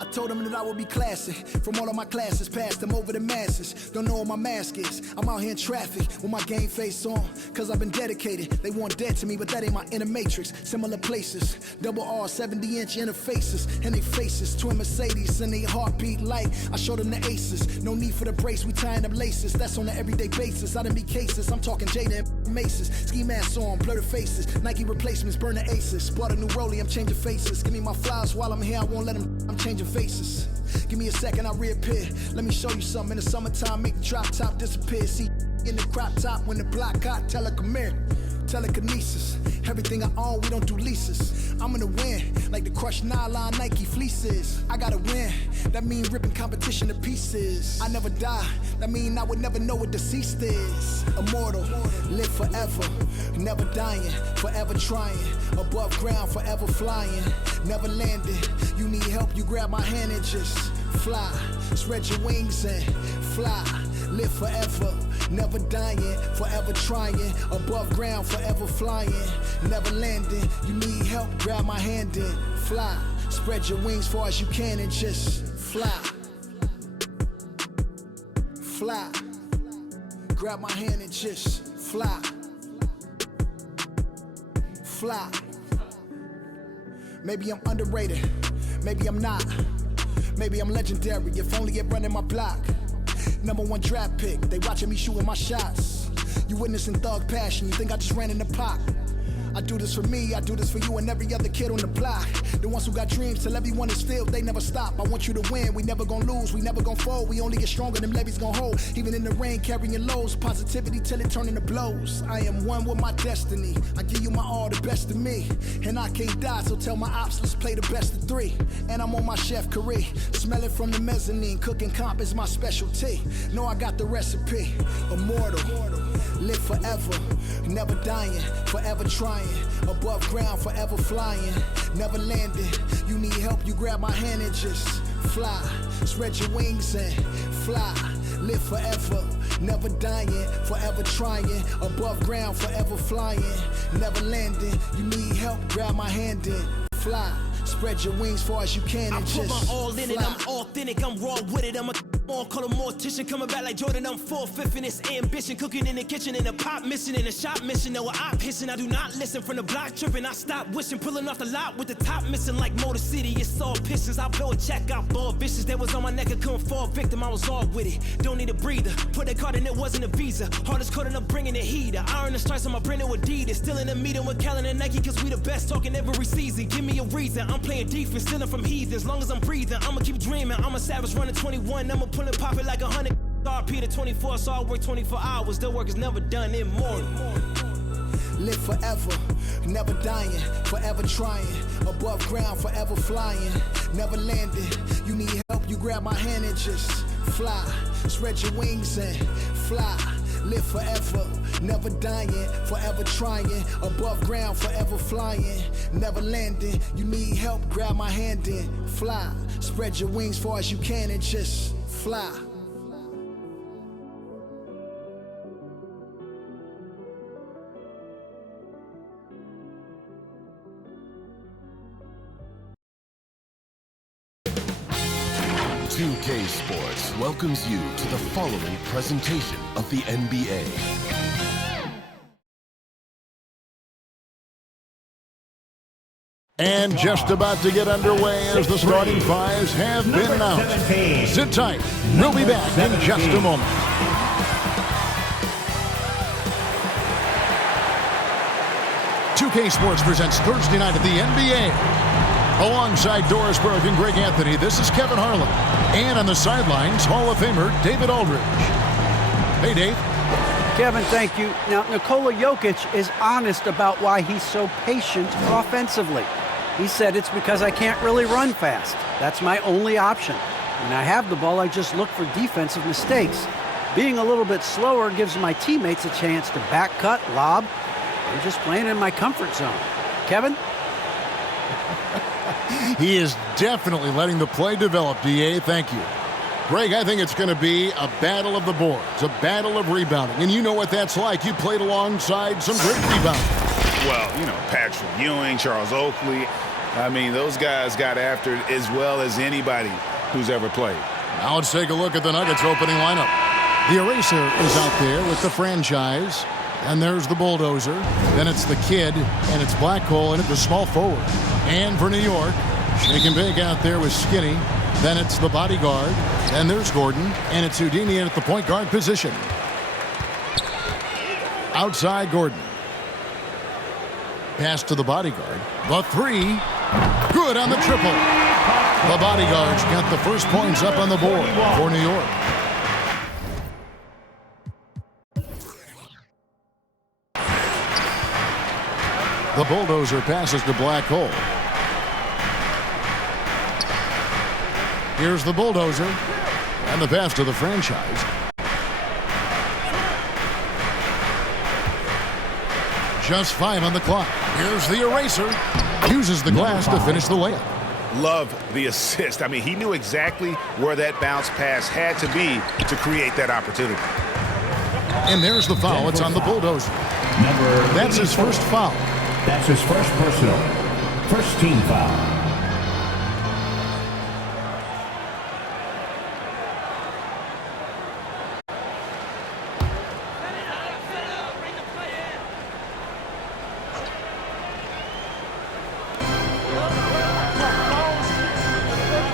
I told them that I would be classy. From all of my classes, passed them over the masses. Don't know what my mask is. I'm out here in traffic with my game face on. Cause I've been dedicated. They want dead to me, but that ain't my inner matrix. Similar places. Double R, 70-inch interfaces. And they faces. Twin Mercedes and they heartbeat light. I showed them the aces. No need for the brace, we tying up laces. That's on an everyday basis. I done be cases. I'm talking Jada and Maces. Ski masks on, blur the faces. Nike replacements, burn the aces. Bought a new rollie, I'm changing faces. Give me my flowers while I'm here, I won't let them. I'm changing faces. Give me a second, I reappear. Let me show you something. In the summertime, make the drop top disappear. See in the crop top when the block hot, tell her come here. Telekinesis, everything I own, we don't do leases. I'm gonna win, like the crushed nylon Nike fleeces. I gotta win, that mean ripping competition to pieces. I never die, that mean I would never know what deceased is. Immortal, live forever, never dying, forever trying. Above ground, forever flying, never landing. You need help, you grab my hand and just fly. Spread your wings and fly. Live forever, never dying, forever trying. Above ground, forever flying, never landing. You need help, grab my hand and fly. Spread your wings far as you can and just fly. Fly. Grab my hand and just fly. Fly. Maybe I'm underrated, maybe I'm not. Maybe I'm legendary, if only it running my block. #1 draft pick, they watching me shooting my shots. You witnessing thug passion, you think I just ran in the pot. I do this for me, I do this for you and every other kid on the block. The ones who got dreams, till everyone is filled, they never stop. I want you to win, we never gonna lose, we never gonna fold. We only get stronger, them levees gonna hold. Even in the rain, carrying lows, positivity till it turn into blows. I am one with my destiny, I give you my all, the best of me. And I can't die, so tell my ops, let's play the best of 3. And I'm on my chef career, smell it from the mezzanine. Cooking comp is my specialty, know I got the recipe. Immortal, live forever, never dying, forever trying. Above ground, forever flying, never landing. You need help, you grab my hand and just fly. Spread your wings and fly. Live forever, never dying, forever trying. Above ground, forever flying, never landing. You need help, grab my hand and fly. Spread your wings far as you can and just I put my all in fly. it, I'm authentic, I'm raw with it. I'm a more call a mortician, coming back like Jordan. I'm 4/5 in this ambition, cooking in the kitchen, in the pot mission, in the shop mission. No, I pissing, I do not listen. From the block tripping, I stop wishing, pulling off the lot with the top missing like Motor City. It's all pistons, I blow a check out, ball vicious. That was on my neck, I couldn't fall victim, I was all with it. Don't need a breather, put that card in, it wasn't a visa. Hardest code and I'm bringing the heater. Iron the stripes on my brand new Adidas. Still in the meeting with Kellen and Nike, cause we the best talking every season. Give me a reason, I'm playing defense, stealing from heathens. Long as I'm breathing, I'ma keep dreaming. I'm a savage running 21, I'ma pull and pop it like 100. RP to 24, so I work 24 hours. The work is never done, immortal. Live forever, never dying, forever trying. Above ground, forever flying, never landing. You need help, you grab my hand and just fly. Spread your wings and fly. Live forever, never dying, forever trying. Above ground, forever flying, never landing. You need help, grab my hand and fly. Spread your wings far as you can and just fly. UK Sports welcomes you to the following presentation of the NBA. And just about to get underway as the starting fives have been announced. Sit tight. We'll be back in just a moment. UK Sports presents Thursday night at the NBA. Alongside Doris Burke and Greg Anthony, this is Kevin Harlan. And on the sidelines, Hall of Famer David Aldridge. Hey, Dave. Kevin, thank you. Now, Nikola Jokic is honest about why he's so patient offensively. He said it's because I can't really run fast. That's my only option. When I have the ball, I just look for defensive mistakes. Being a little bit slower gives my teammates a chance to back cut, lob. I'm just playing in my comfort zone. Kevin? He is definitely letting the play develop, DA. Thank you. Greg, I think it's going to be a battle of the boards, a battle of rebounding. And you know what that's like. You played alongside some great rebounders. Well, you know, Patrick Ewing, Charles Oakley. I mean, those guys got after it as well as anybody who's ever played. Now let's take a look at the Nuggets opening lineup. The Eraser is out there with the franchise. And there's the Bulldozer. Then it's the Kid, and it's Blackhole, and it's the small forward. And for New York, shake and bake out there with Skinny. Then it's the Bodyguard. And there's Gordon, and it's Houdini at the point guard position. Outside Gordon. Pass to the Bodyguard. The three. Good on the triple. The Bodyguards got the first points up on the board for New York. The Bulldozer passes to Blackhole. Here's the Bulldozer. And the pass to the franchise. Just 5 on the clock. Here's the Eraser. Uses the glass to finish the layup. Love the assist. I mean, he knew exactly where that bounce pass had to be to create that opportunity. And there's the foul. It's on the Bulldozer. That's his first foul. That's his first personal. First team foul.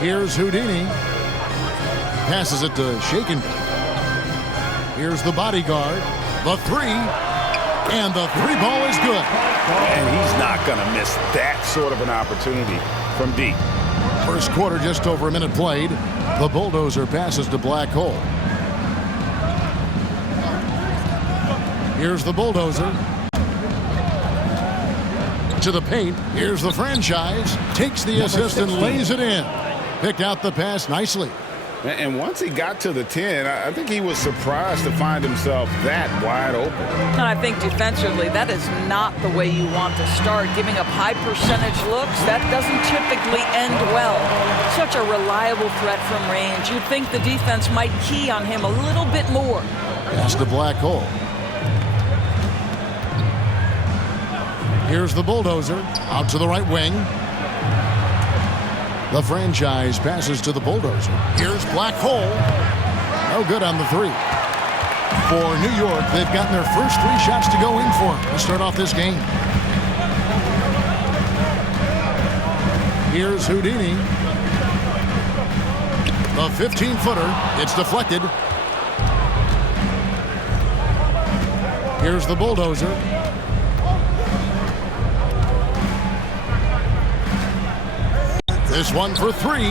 Here's Houdini. Passes it to Shake and Bake. Here's the Bodyguard. The three. And the three ball is good. And he's not going to miss that sort of an opportunity from deep. First quarter, just over a minute played. The Bulldozer passes to Blackhole. Here's the Bulldozer. To the paint. Here's the franchise. Takes the assist and lays it in. Picked out the pass nicely. And once he got to the 10, I think he was surprised to find himself that wide open. And I think defensively, that is not the way you want to start. Giving up high percentage looks, that doesn't typically end well. Such a reliable threat from range. You'd think the defense might key on him a little bit more. Pass to Blackhole. Here's the Bulldozer. Out to the right wing. The franchise passes to the Bulldozer. Here's Blackhole. No good on the three. For New York, they've gotten their first 3 shots to go in for to start off this game. Here's Houdini. The 15-footer. It's deflected. Here's the Bulldozer. This one for 3.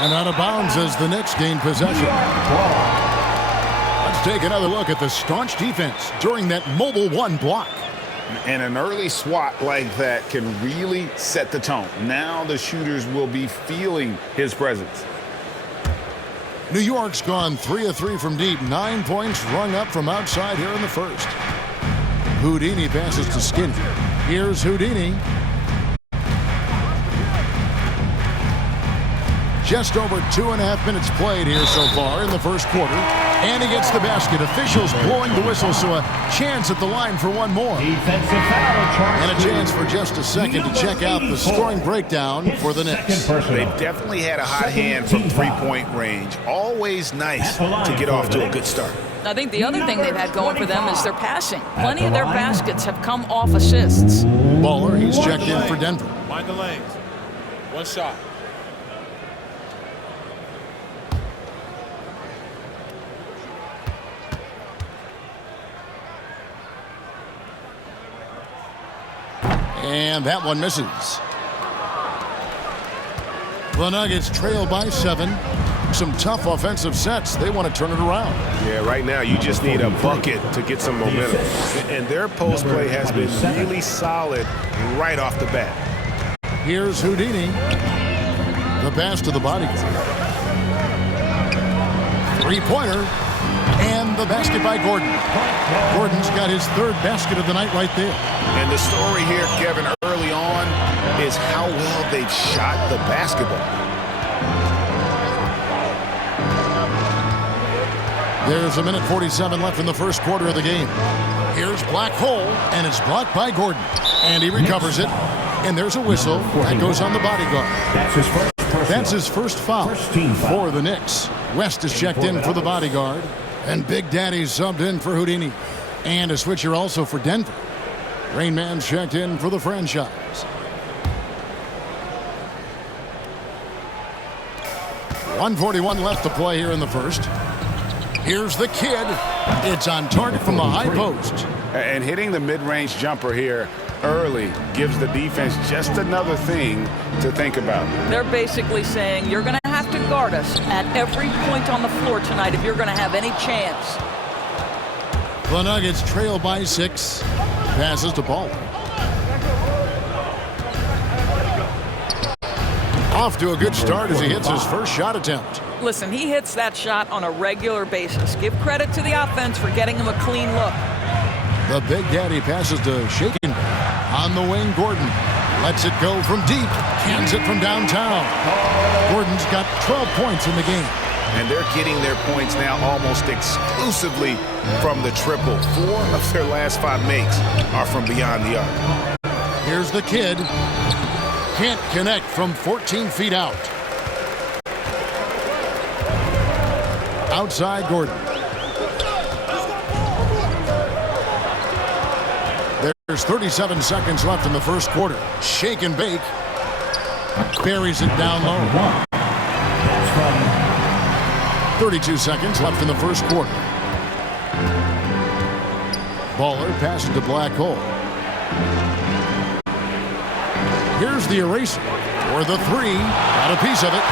And out of bounds as the Knicks gain possession. Let's take another look at the staunch defense during that mobile 1 block. And an early swat like that can really set the tone. Now the shooters will be feeling his presence. New York's gone 3 of 3 from deep. 9 points rung up from outside here in the first. Houdini passes to Skinny. Here's Houdini. Just over 2.5 minutes played here so far in the first quarter. And he gets the basket. Officials blowing the whistle, so a chance at the line for one more. Defensive foul. And a chance for just a second to check out the scoring breakdown for the Knicks. They definitely had a hot hand from three-point range. Always nice to get off to a good start. I think the other thing they've had going for them is their passing. Plenty of their baskets have come off assists. Baller, he's checked in for Denver. Mind the lanes. One shot. And that one misses. The Nuggets trail by 7. Some tough offensive sets. They want to turn it around. Yeah, right now you just need a bucket to get some momentum. And their post play has been really solid right off the bat. Here's Houdini. The pass to the Bodyguard. 3-pointer. And the basket by Gordon. Gordon's got his 3rd basket of the night right there. And the story here, Kevin, early on is how well they've shot the basketball. There's 1:47 left in the first quarter of the game. Here's Blackhole, and it's blocked by Gordon. And he recovers it. And there's a whistle. That goes on the bodyguard. That's his first foul for the Knicks. West is checked in for the bodyguard. And Big Daddy's subbed in for Houdini. And a switcher also for Denver. Rain Man's checked in for the franchise. 1:41 left to play here in the first. Here's the kid. It's on target from the high post. And hitting the mid-range jumper here early gives the defense just another thing to think about. They're basically saying you're going to have to guard us at every point on the floor tonight if you're going to have any chance. The Nuggets trail by 6. Passes to Baller. Off to a good start as he hits his first shot attempt. Listen, he hits that shot on a regular basis. Give credit to the offense for getting him a clean look. The Big Daddy passes to Shaken. On the wing, Gordon lets it go from deep. Cans it from downtown. Gordon's got 12 points in the game. And they're getting their points now almost exclusively from the triple. 4 of their last 5 makes are from beyond the arc. Here's the kid. Can't connect from 14 feet out. Outside Gordon. There's 37 seconds left in the first quarter. Shake and bake. Buries it down low. 32 seconds left in the first quarter. Baller passes to Black Hole. Here's the eraser for the 3. Got a piece of it.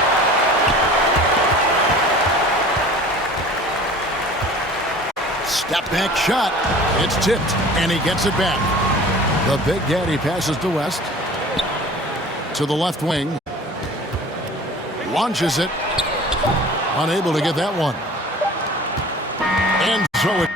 Step back shot. It's tipped, and he gets it back. The Big Daddy passes to West. To the left wing. Launches it. Unable to get that one. And so it...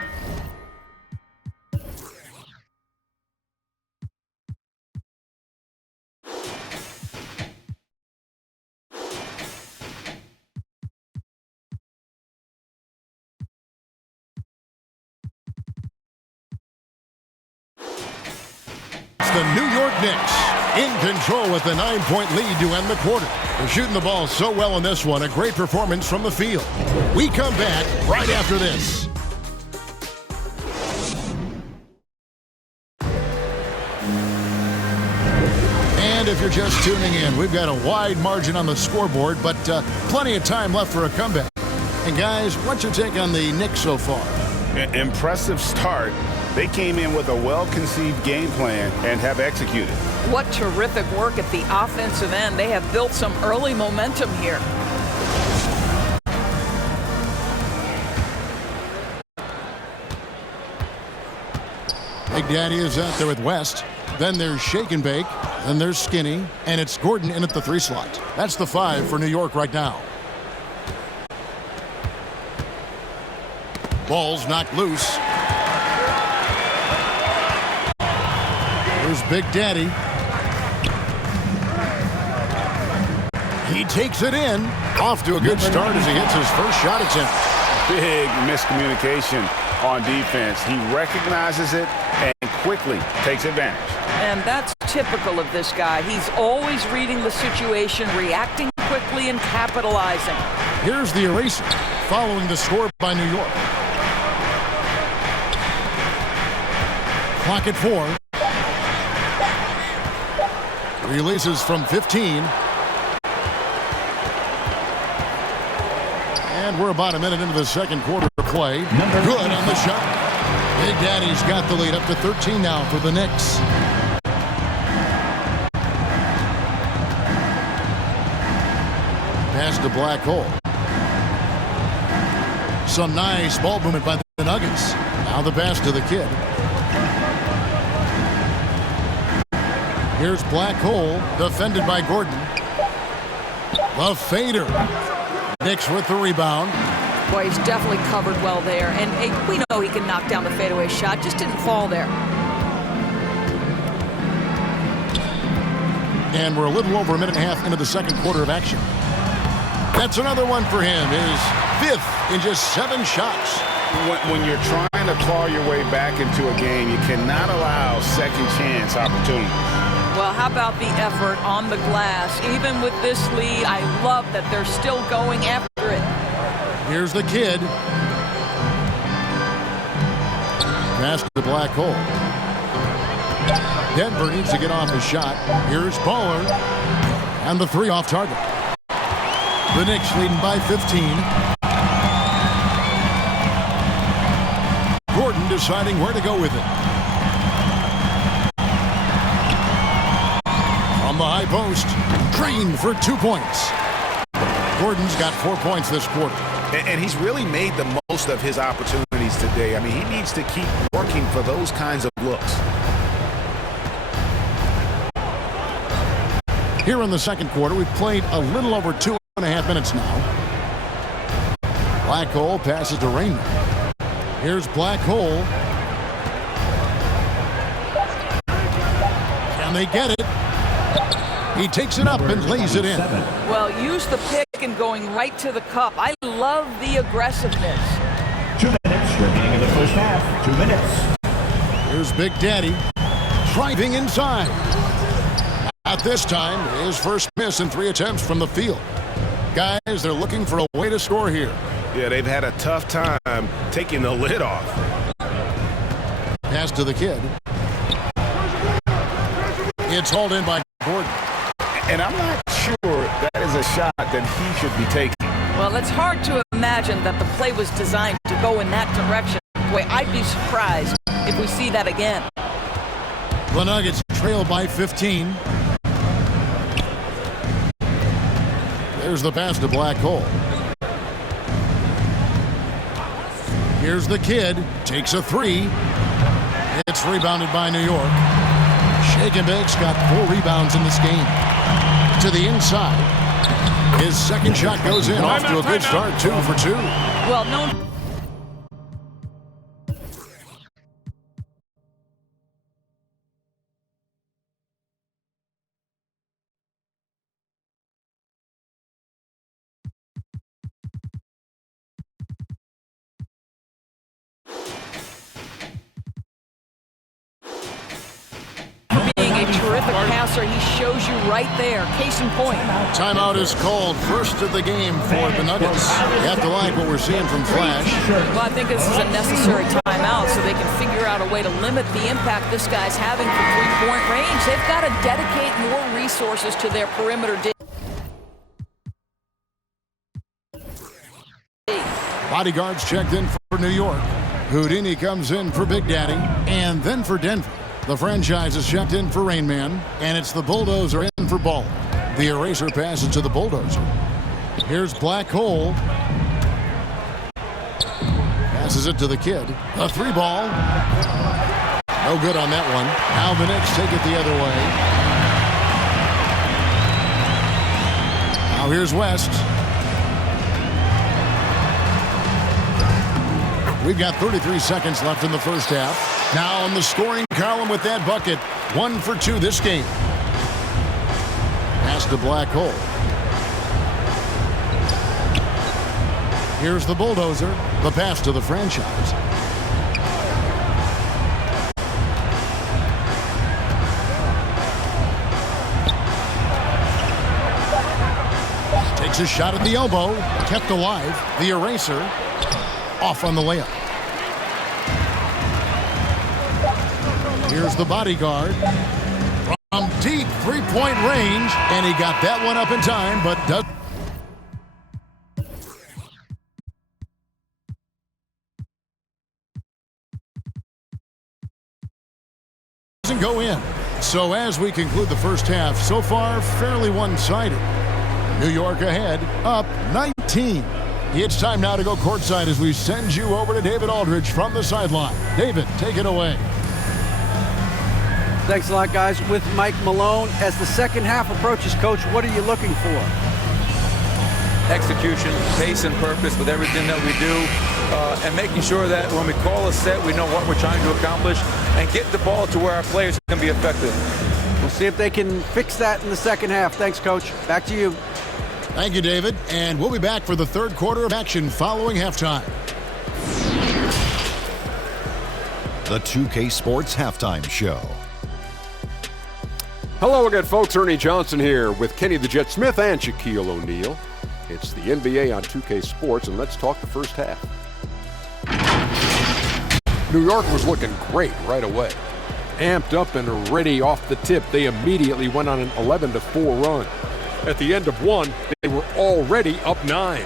The New York Knicks in control with a 9-point lead to end the quarter. They're shooting the ball so well in this one. A great performance from the field. We come back right after this. And if you're just tuning in, we've got a wide margin on the scoreboard, but plenty of time left for a comeback. And guys, what's your take on the Knicks so far? Impressive start. They came in with a well-conceived game plan and have executed. What terrific work at the offensive end. They have built some early momentum here. Big Daddy is out there with West. Then there's Shake and Bake. Then there's Skinny. And it's Gordon in at the 3 slot. That's the 5 for New York right now. Ball's knocked loose. Here's Big Daddy. He takes it in. Off to a good start as he hits his first shot attempt. Big miscommunication on defense. He recognizes it and quickly takes advantage. And that's typical of this guy. He's always reading the situation, reacting quickly, and capitalizing. Here's the eraser, following the score by New York. Clock at 4. Releases from 15. And we're about a minute into the second quarter of play. Good on the shot. Big Daddy's got the lead up to 13 now for the Knicks. Pass to Black Hole. Some nice ball movement by the Nuggets. Now the pass to the kid. Here's Black Hole, defended by Gordon. The fader. Knicks with the rebound. Boy, he's definitely covered well there. And we know he can knock down the fadeaway shot. Just didn't fall there. And we're a little over a minute and a half into the second quarter of action. That's another one for him. His 5th in just 7 shots. When you're trying to claw your way back into a game, you cannot allow second chance opportunity. Well, how about the effort on the glass? Even with this lead, I love that they're still going after it. Here's the kid. Pass to the black hole. Denver needs to get off his shot. Here's Baller. And the three off target. The Knicks leading by 15. Gordon deciding where to go with it. From the high post. Crane for 2 points. Gordon's got 4 points this quarter. And he's really made the most of his opportunities today. I mean, he needs to keep working for those kinds of looks. Here in the second quarter, we've played a little over 2.5 minutes now. Black Hole passes to Raymond. Here's Black Hole. Can they get it? He takes it up and lays it in. Well, use the pick and going right to the cup. I love the aggressiveness. 2 minutes remaining in the first half. 2 minutes. Here's Big Daddy driving inside. At this time, his first miss in 3 attempts from the field. Guys, they're looking for a way to score here. Yeah, they've had a tough time taking the lid off. Pass to the kid. It's hauled in by Gordon. And I'm not sure that is a shot that he should be taking. Well, it's hard to imagine that the play was designed to go in that direction. Boy, I'd be surprised if we see that again. The Nuggets trail by 15. There's the pass to Black Hole. Here's the kid. Takes a 3. It's rebounded by New York. Shake and Bake's got 4 rebounds in this game. To the inside. His second shot goes in. Off to a good start. 2 for 2. Well, no. Terrific passer. He shows you right there. Case in point. Timeout is called. First of the game for the Nuggets. You have to like what we're seeing from Flash. Well, I think this is a necessary timeout so they can figure out a way to limit the impact this guy's having from three-point range. They've got to dedicate more resources to their perimeter. Bodyguards checked in for New York. Houdini comes in for Big Daddy. And then for Denver. The franchise is checked in for Rain Man, and it's the Bulldozer in for Ball. The eraser passes to the Bulldozer. Here's Black Hole. Passes it to the kid. A 3-ball. No good on that one. Now the Knicks take it the other way. Now here's West. We've got 33 seconds left in the first half. Now on the scoring column with that bucket. 1 for 2 this game. Pass to Black Hole. Here's the Bulldozer. The pass to the franchise. Takes a shot at the elbow. Kept alive. The eraser. Off on the layup. Here's the bodyguard. From deep three-point range. And he got that one up in time, but doesn't go in. So as we conclude the first half, so far fairly one-sided. New York ahead, up 19. It's time now to go courtside as we send you over to David Aldridge from the sideline. David, take it away. Thanks a lot, guys. With Mike Malone, as the second half approaches, Coach, what are you looking for? Execution, pace, and purpose with everything that we do, and making sure that when we call a set, we know what we're trying to accomplish, and get the ball to where our players can be effective. We'll see if they can fix that in the second half. Thanks, Coach. Back to you. Thank you, David. And we'll be back for the third quarter of action following halftime. the 2K Sports Halftime Show. Hello again, folks. Ernie Johnson here with Kenny the Jet Smith and Shaquille O'Neal. It's the NBA on 2K Sports, and let's talk the first half. New York was looking great right away. Amped up and ready off the tip, they immediately went on an 11-4 run. At the end of one, they were already up 9.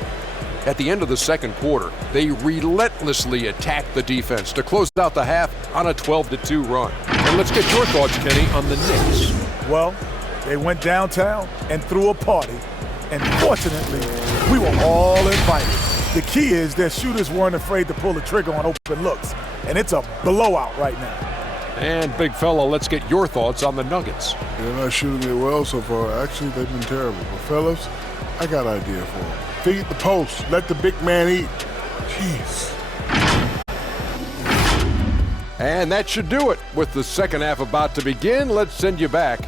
At the end of the second quarter, they relentlessly attacked the defense to close out the half on a 12-2 run. And let's get your thoughts, Kenny, on the Knicks. Well, they went downtown and threw a party, and fortunately, we were all invited. The key is their shooters weren't afraid to pull the trigger on open looks, and it's a blowout right now. And big fella, let's get your thoughts on the Nuggets. They're not shooting it well so far. Actually, they've been terrible. But fellas, I got an idea for them. Feed the post. Let the big man eat. Jeez. And that should do it. With the second half about to begin, let's send you back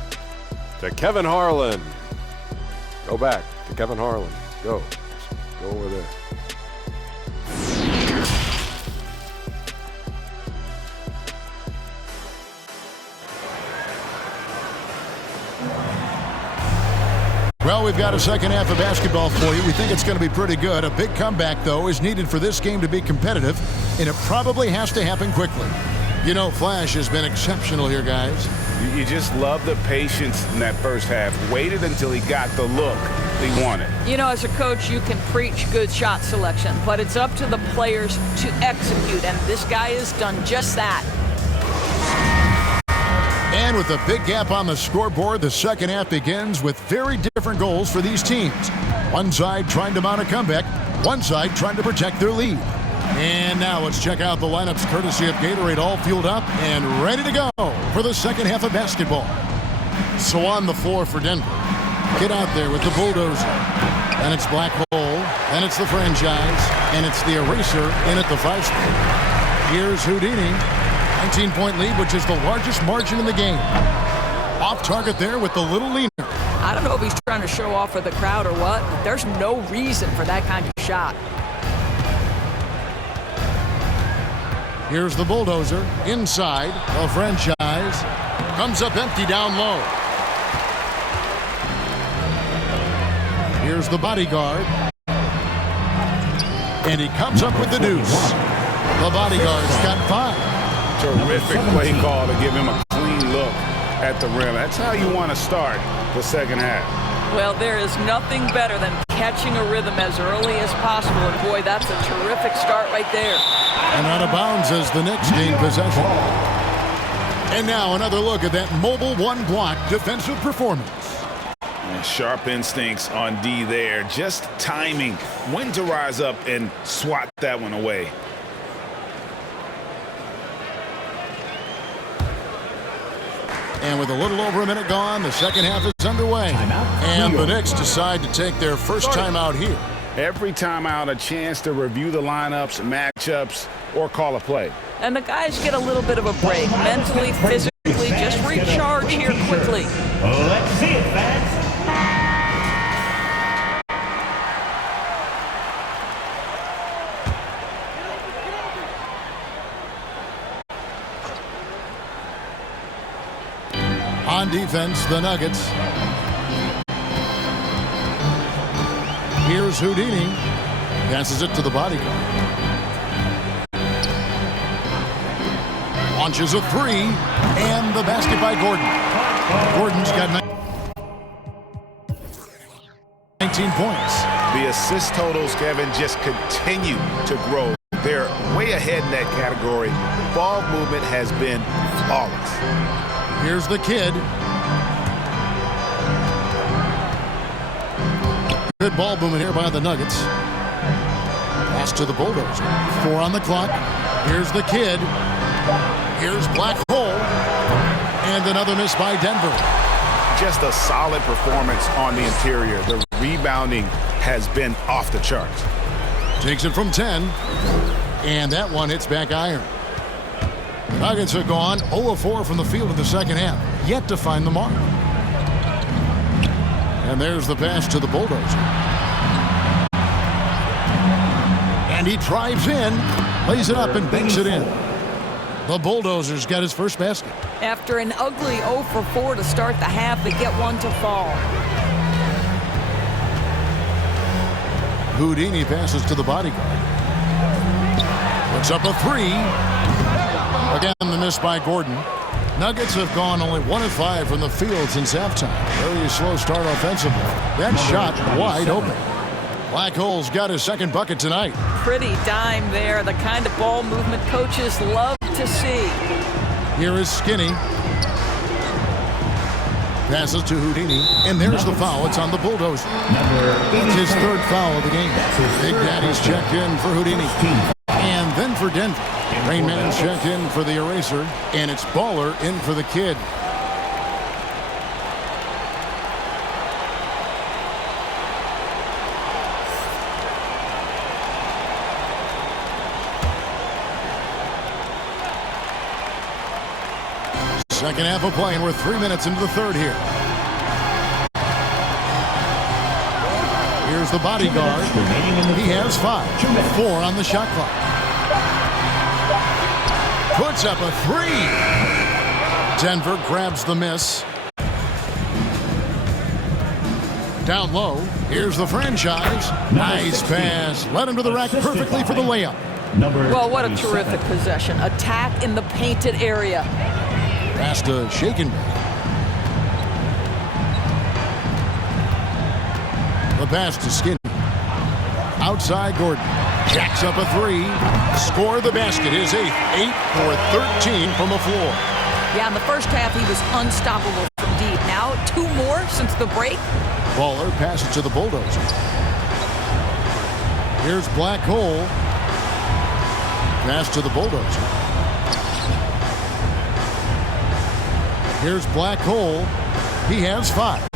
to Kevin Harlan. Go back to Kevin Harlan. Go over there. Well, we've got a second half of basketball for you. We think it's going to be pretty good. A big comeback, though, is needed for this game to be competitive, and it probably has to happen quickly. You know, Flash has been exceptional here, guys. You just love the patience in that first half. Waited until he got the look he wanted. You know, as a coach, you can preach good shot selection, but it's up to the players to execute, and this guy has done just that. And with a big gap on the scoreboard, the second half begins with very different goals for these teams. One side trying to mount a comeback, one side trying to protect their lead. And now let's check out the lineups courtesy of Gatorade, all fueled up and ready to go for the second half of basketball. So on the floor for Denver, get out there with the bulldozer. And it's Black Hole, and it's the franchise, and it's the eraser in at the 5 spot. Here's Houdini. 19-point lead, which is the largest margin in the game. Off target there with the little leaner. I don't know if he's trying to show off for the crowd or what, but there's no reason for that kind of shot. Here's the bulldozer inside. The franchise comes up empty down low. Here's the bodyguard. And he comes up with the deuce. The bodyguard's got 5. Terrific play call to give him a clean look at the rim. That's how you want to start the second half. Well, there is nothing better than catching a rhythm as early as possible. And boy, that's a terrific start right there. And out of bounds as the Knicks gain possession. And now another look at that mobile one-block defensive performance. And sharp instincts on D there. Just timing when to rise up and swat that one away. And with a little over a minute gone, the second half is underway. And the Knicks decide to take their first timeout here. Every timeout, a chance to review the lineups, matchups, or call a play. And the guys get a little bit of a break. Mentally, physically, just recharge here quickly. Let's see it, fans. On defense, the Nuggets. Here's Houdini. Passes it to the bodyguard. Launches a 3. And the basket by Gordon. Gordon's got 19 points. The assist totals, Kevin, just continue to grow. They're way ahead in that category. Ball movement has been flawless. Here's the kid. Good ball movement here by the Nuggets. Pass to the bulldozer. 4 on the clock. Here's the kid. Here's Black Hole. And another miss by Denver. Just a solid performance on the interior. The rebounding has been off the charts. Takes it from 10. And that one hits back iron. Nuggets have gone 0-4 from the field in the second half. Yet to find the mark. And there's the pass to the bulldozer. And he drives in, lays it up and banks it in. The Bulldozers got his first basket. After an ugly 0 for 4 to start the half, they get one to fall. Houdini passes to the bodyguard. Puts up a three. Again, the miss by Gordon. Nuggets have gone only 1 of 5 from the field since halftime. Very slow start offensively. That shot wide open. Black Hole's got his second bucket tonight. Pretty dime there, the kind of ball movement coaches love to see. Here is Skinny. Passes to Houdini, and there's the foul. It's on the Bulldozer. It's his third foul of the game. Big Daddy's checked in for Houdini. And then for Denver. Rain Man's checked in for the Eraser, and it's Baller in for the Kid. Second half of play, and we're 3 minutes into the third here. Here's the bodyguard. He has 5. 4 on the shot clock. Puts up a 3. Denver grabs the miss. Down low. Here's the franchise. Nice pass. Led him to the rack perfectly for the layup. Well, what a terrific possession. Attack in the painted area. Pass to Shaken. The pass to Skinny. Outside Gordon. Jacks up a 3. Score the basket. His 8th. 8 for 13 from the floor. Yeah, in the first half, he was unstoppable from deep. Now, 2 more since the break. Baller passes to the Bulldozer. Here's Black Hole. Pass to the Bulldozer. Here's Black Hole. He has 5.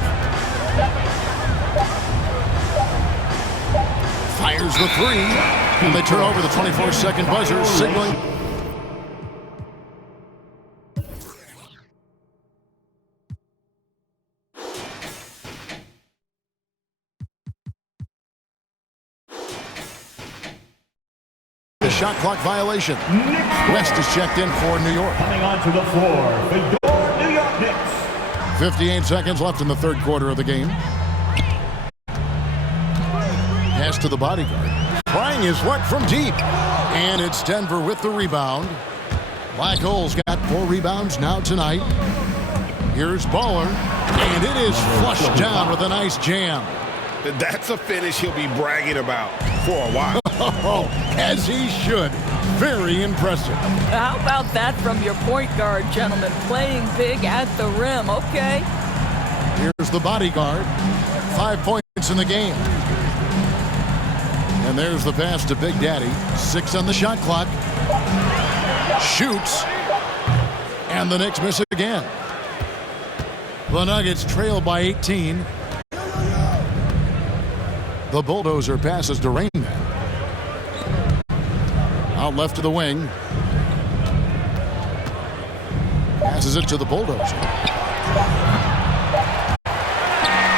Fires the 3. And they turn over the 24-second buzzer, signaling. The shot clock violation. West is checked in for New York. Coming onto the floor, the New York Knicks. 58 seconds left in the third quarter of the game. Pass to the bodyguard. Trying his luck from deep. And it's Denver with the rebound. Black Hole's got 4 rebounds now tonight. Here's Baller. And it is flushed down with a nice jam. That's a finish he'll be bragging about for a while. As he should. Very impressive. How about that from your point guard, gentlemen? Playing big at the rim. Okay. Here's the bodyguard. 5 points in the game. And there's the pass to Big Daddy. 6 on the shot clock. Shoots. And the Knicks miss again. The Nuggets trail by 18. The Bulldozer passes to Rain Man. Out left to the wing. Passes it to the Bulldozer.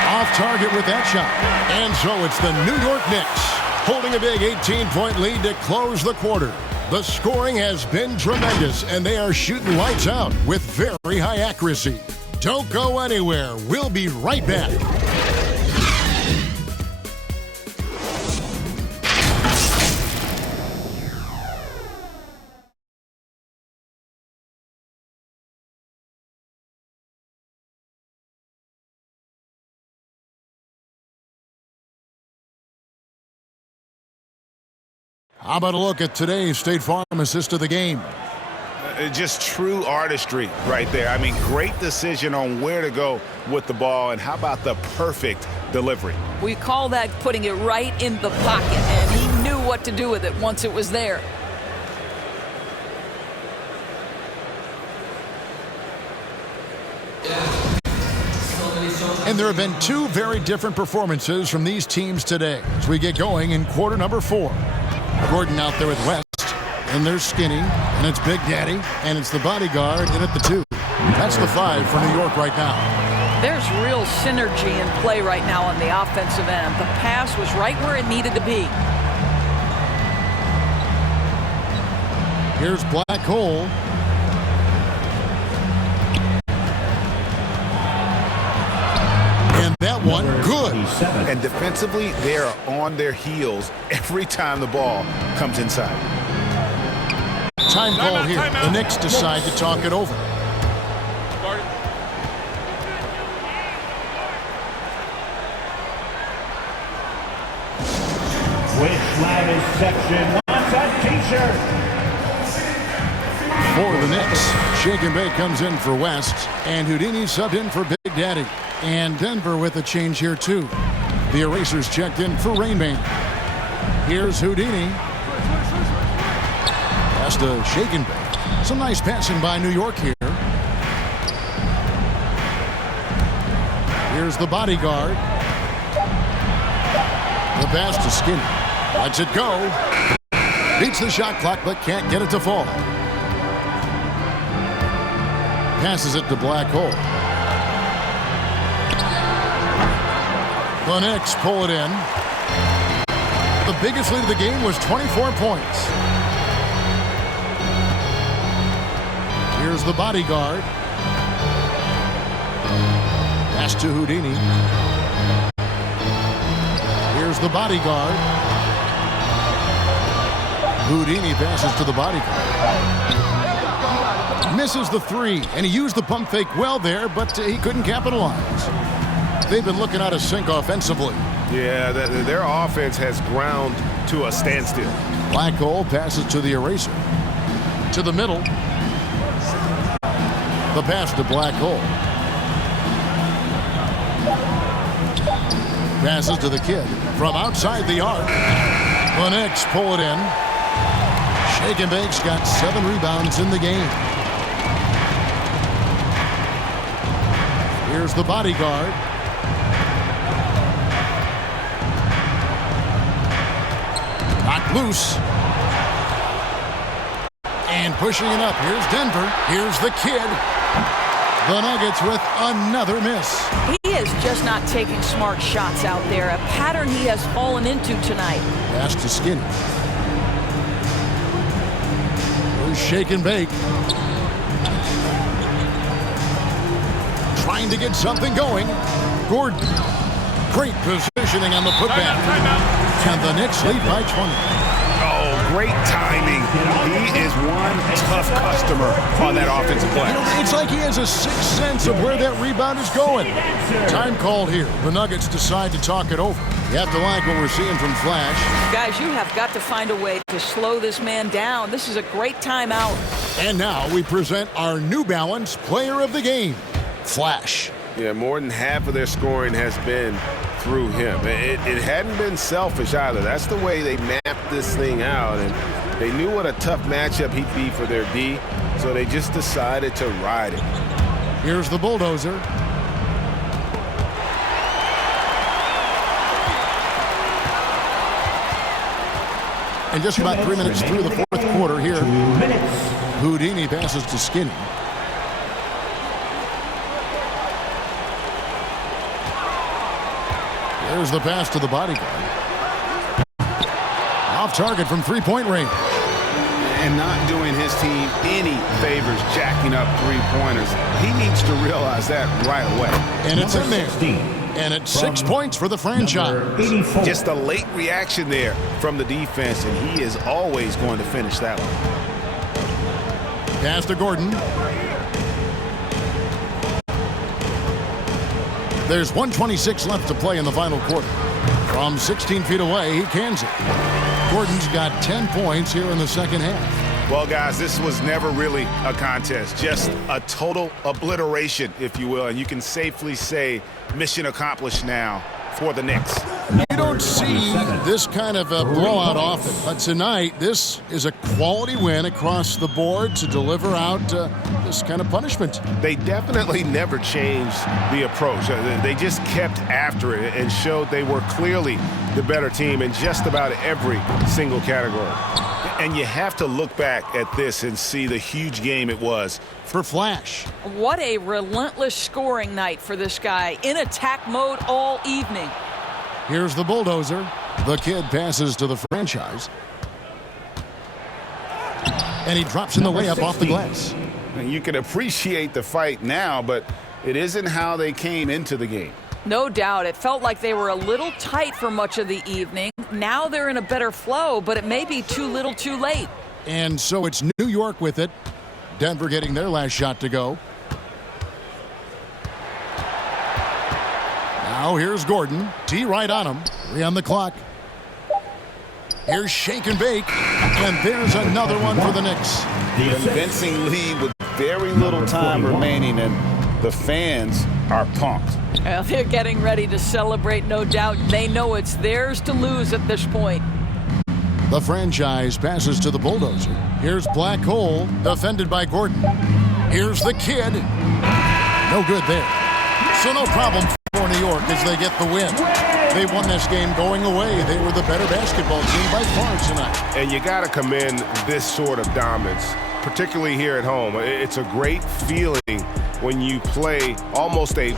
Off target with that shot. And so it's the New York Knicks holding a big 18-point lead to close the quarter. The scoring has been tremendous, and they are shooting lights out with very high accuracy. Don't go anywhere. We'll be right back. How about a look at today's State Farm assist of the game? Just true artistry right there. I mean, great decision on where to go with the ball, and how about the perfect delivery? We call that putting it right in the pocket, and he knew what to do with it once it was there. And there have been 2 very different performances from these teams today as we get going in quarter number 4. Gordon out there with West, and there's Skinny, and it's Big Daddy, and it's the bodyguard in at the 2. That's the 5 for New York right now. There's real synergy in play right now on the offensive end. The pass was right where it needed to be. Here's Black Hole. that one. Good. And defensively, they are on their heels every time the ball comes inside. Time call here. The Knicks decide to talk it over. Which flag is section? Wants that t-shirt. For the Knicks, Shake and Bake comes in for West, and Houdini subbed in for Big Daddy. And Denver with a change here, too. The Erasers checked in for Rain Man. Here's Houdini. Pass to Shake and Bake. Some nice passing by New York here. Here's the bodyguard. The pass to Skinny. Lets it go. Beats the shot clock, but can't get it to fall. Passes it to Black Hole. The Knicks pull it in. The biggest lead of the game was 24 points. Here's the bodyguard. Pass to Houdini. Here's the bodyguard. Houdini passes to the bodyguard. Misses the three, and he used the pump fake well there, but he couldn't capitalize. They've been looking out of sync offensively. Yeah, their offense has ground to a standstill. Black Hole passes to the Eraser. To the middle. The pass to Black Hole. Passes to the Kid from outside the arc. The Knicks pull it in. Shake and Bake's got 7 rebounds in the game. Here's the bodyguard. Knocked loose. And pushing it up. Here's Denver. Here's the Kid. The Nuggets with another miss. He is just not taking smart shots out there. A pattern he has fallen into tonight. Pass to Skinny. Here's Shake and Bake. Trying to get something going. Gordon. Great positioning on the putback. And the Knicks lead by 20. Oh, great timing. He is one tough customer on that offensive play. It's like he has a sixth sense of where that rebound is going. Time called here. The Nuggets decide to talk it over. You have to like what we're seeing from Flash. Guys, you have got to find a way to slow this man down. This is a great timeout. And now we present our New Balance Player of the Game, Flash. Yeah, more than half of their scoring has been through him. It hadn't been selfish either. That's the way they mapped this thing out, and they knew what a tough matchup he'd be for their D, so they just decided to ride it. Here's the bulldozer. And just about 3 minutes through the fourth quarter here. Houdini passes to Skinny. There's the pass to the bodyguard. Off target from three-point range. And not doing his team any favors jacking up three-pointers. He needs to realize that right away. And it's in there. And it's 6 points for the franchise. Just a late reaction there from the defense, and he is always going to finish that one. Pass to Gordon. There's 1:26 left to play in the final quarter. From 16 feet away, he cans it. Gordon's got 10 points here in the second half. Well, guys, this was never really a contest. Just a total obliteration, if you will. And you can safely say mission accomplished now for the Knicks. You don't see this kind of a blowout often, but tonight this is a quality win across the board to deliver out this kind of punishment. They definitely never changed the approach. They just kept after it and showed they were clearly the better team in just about every single category. And you have to look back at this and see the huge game it was for Flash. What a relentless scoring night for this guy. In attack mode all evening. Here's the bulldozer. The Kid passes to the franchise. And he drops in the layup off the glass. And you can appreciate the fight now, but it isn't how they came into the game. No doubt. It felt like they were a little tight for much of the evening. Now they're in a better flow, but it may be too little too late. And so it's New York with it. Denver getting their last shot to go. Now here's Gordon. T right on him. 3 on the clock. Here's shake and bake. And there's another one for the Knicks. Convincing lead with very little time remaining, and the fans are pumped. Well, they're getting ready to celebrate, no doubt. They know it's theirs to lose at this point. The franchise passes to the bulldozer. Here's Black Hole, defended by Gordon. Here's the kid. No good there. So no problem for New York as they get the win. They won this game going away. They were the better basketball team by far tonight. And you got to commend this sort of dominance, particularly here at home. It's a great feeling when you play almost a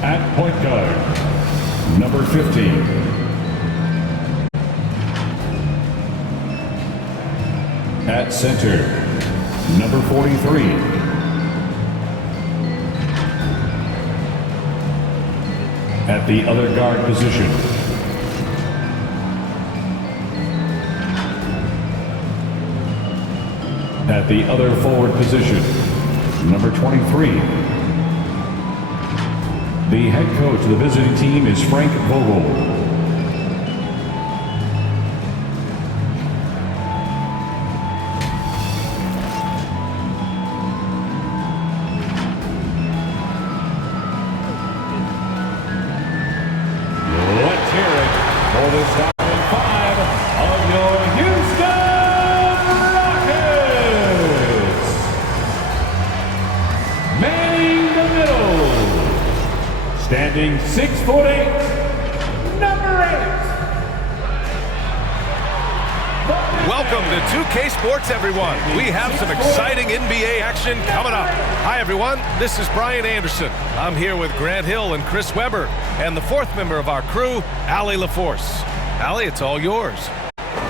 At point guard, number 15. At center, number 43. At the other guard position, at the other forward position, number 23. The head coach of the visiting team is Frank Vogel. Let's hear it for the starting 5 of your Houston Rockets. Manny Standing 6'8", number 8. Welcome to 2K Sports, everyone. We have some exciting NBA action coming up. Hi, everyone. This is Brian Anderson. I'm here with Grant Hill and Chris Webber, and the fourth member of our crew, Allie LaForce. Allie, it's all yours.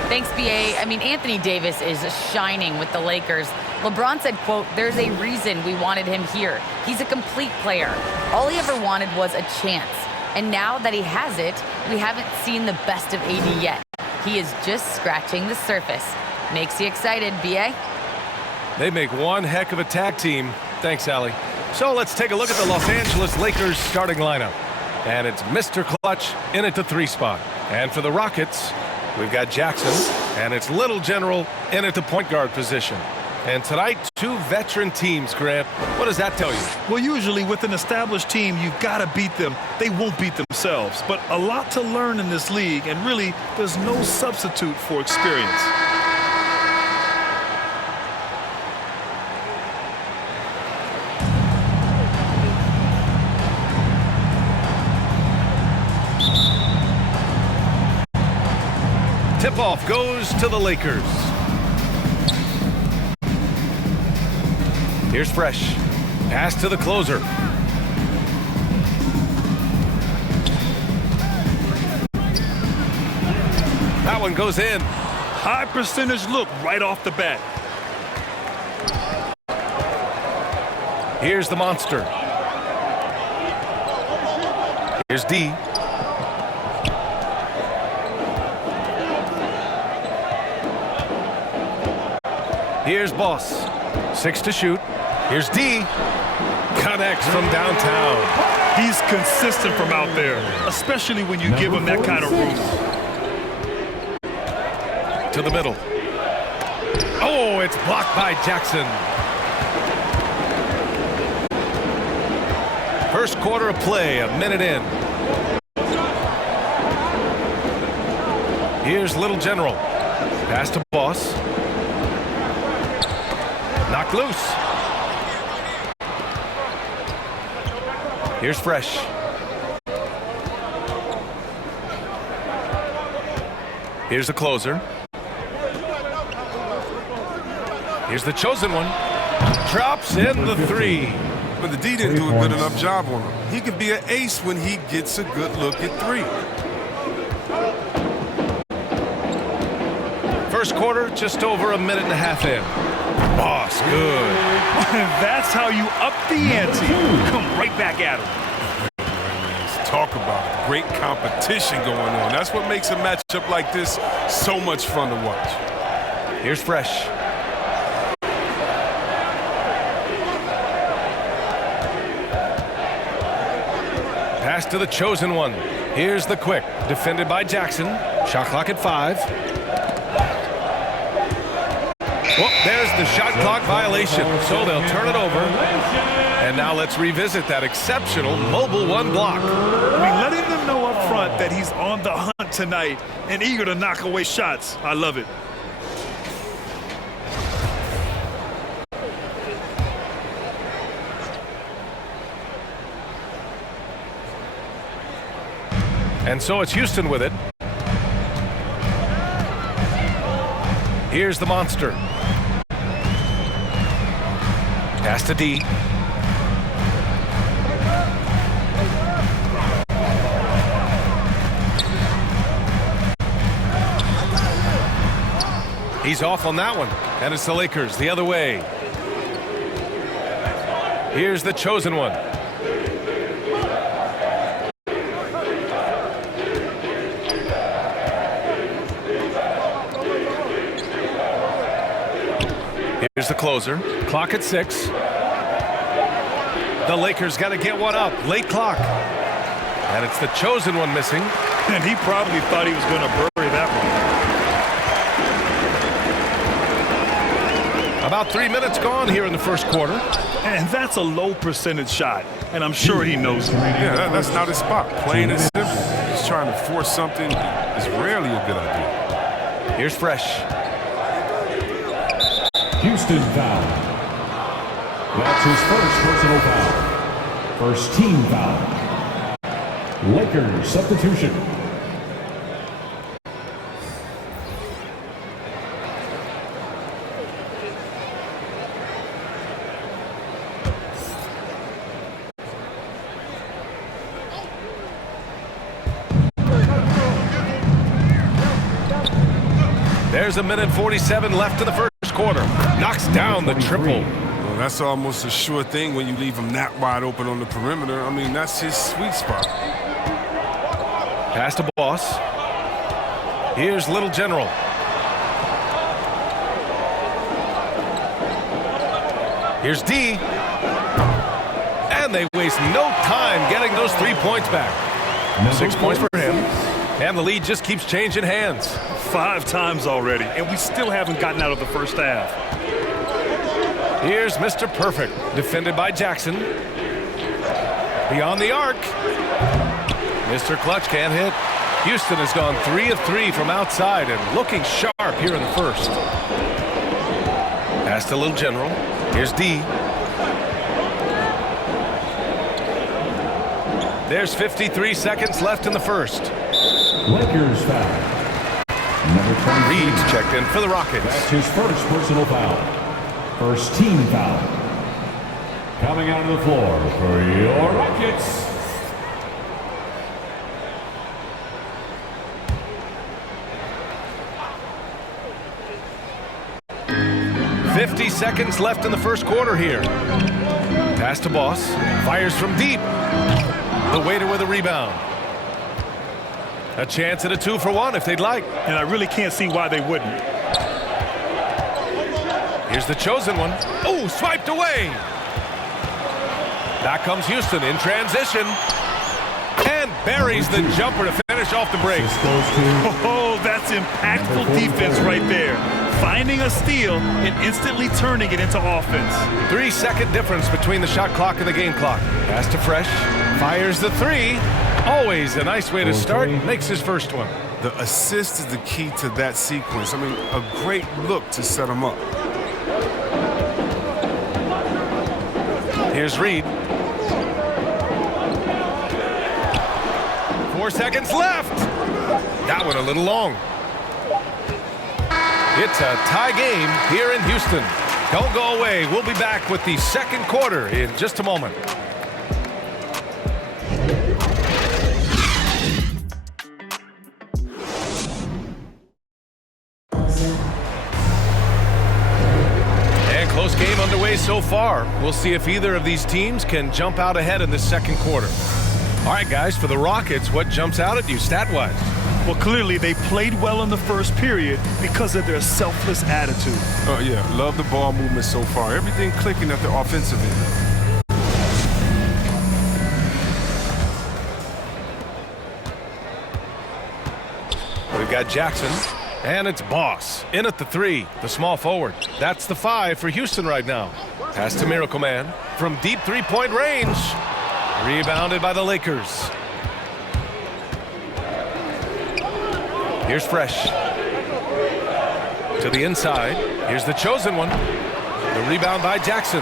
Thanks, BA. I mean, Anthony Davis is shining with the Lakers. LeBron said, quote, "There's a reason we wanted him here. He's a complete player. All he ever wanted was a chance. And now that he has it, we haven't seen the best of AD yet. He is just scratching the surface." Makes you excited, BA? They make one heck of a tag team. Thanks, Allie. So let's take a look at the Los Angeles Lakers starting lineup. And it's Mr. Clutch in at the 3 spot. And for the Rockets, we've got Jackson, and it's Little General in at the point guard position. And tonight, 2 veteran teams, Grant. What does that tell you? Well, usually with an established team, you've got to beat them. They won't beat themselves. But a lot to learn in this league, and really, there's no substitute for experience. Tip-off goes to the Lakers. Here's Fresh. Pass to the closer. That one goes in. High percentage look right off the bat. Here's the monster. Here's D. Here's Boss. 6 to shoot. Here's D. Connects from downtown. He's consistent from out there, especially when you give him that kind of room. To the middle. Oh, it's blocked by Jackson. First quarter of play, a minute in. Here's Little General. Pass to Boss. Knocked loose. Here's Fresh. Here's the closer. Here's the chosen one. Drops in the 3. But the D didn't do a good enough job on him. He can be an ace when he gets a good look at 3. First quarter, just over a minute and a half in. Boss, good. That's how you up the ante. Come right back at him. Let's talk about it. Great competition going on. That's what makes a matchup like this so much fun to watch. Here's Fresh. Pass to the chosen one. Here's the quick. Defended by Jackson. Shot clock at 5. Well, there's the shot clock violation, so they'll turn it over. And now let's revisit that exceptional mobile 1 block. I mean, letting them know up front that he's on the hunt tonight and eager to knock away shots. I love it. And so it's Houston with it. Here's the monster. Pass to D. He's off on that one. And it's the Lakers the other way. Here's the chosen one. Here's the closer. Clock at 6. The Lakers got to get one up. Late clock. And it's the chosen one missing. And he probably thought he was going to bury that one. About 3 minutes gone here in the first quarter. And that's a low percentage shot. And I'm sure he knows it. Yeah, that's not his spot. Plain and simple. He's trying to force something is rarely a good idea. Here's Fresh. Houston foul. That's his first personal foul. First team foul. Lakers substitution. There's a minute 47 left in the first quarter. Knocks down the triple. Well, that's almost a sure thing when you leave him that wide open on the perimeter. I mean, that's his sweet spot. Pass to Boss. Here's Little General. Here's D. And they waste no time getting those 3 points back. 6 points for him. And the lead just keeps changing hands. 5 times already, and we still haven't gotten out of the first half. Here's Mr. Perfect, defended by Jackson. Beyond the arc. Mr. Clutch can't hit. Houston has gone 3 of 3 from outside and looking sharp here in the first. Pass to Little General. Here's D. There's 53 seconds left in the first. Lakers foul. Number 23. Reed's checked in for the Rockets. That's his first personal foul. First team foul. Coming out of the floor for your Rockets. .50 seconds left in the first quarter here. Pass to Boss. Fires from deep. The waiter with a rebound. A chance at a 2-for-1 if they'd like. And I really can't see why they wouldn't. Here's the chosen one. Oh, swiped away. Back comes Houston in transition. And buries the jumper to finish off the break. Oh, that's impactful defense right there. Finding a steal and instantly turning it into offense. 3-second difference between the shot clock and the game clock. Pass to Fresh. Fires the 3. Always a nice way to start. Makes his first one. The assist is the key to that sequence. I mean, a great look to set him up. Here's Reed. 4 seconds left. That one a little long. It's a tie game here in Houston. Don't go away. We'll be back with the second quarter in just a moment. And close game underway so far. We'll see if either of these teams can jump out ahead in the second quarter. All right, guys, for the Rockets, what jumps out at you stat-wise? Well, clearly they played well in the first period because of their selfless attitude. Oh, yeah. Love the ball movement so far. Everything clicking at the offensive end. We've got Jackson, and it's Boss. In at the 3, the small forward. That's the 5 for Houston right now. Pass to Miracle Man from deep 3-point range. Rebounded by the Lakers. Here's Fresh. To the inside. Here's the chosen one. The rebound by Jackson.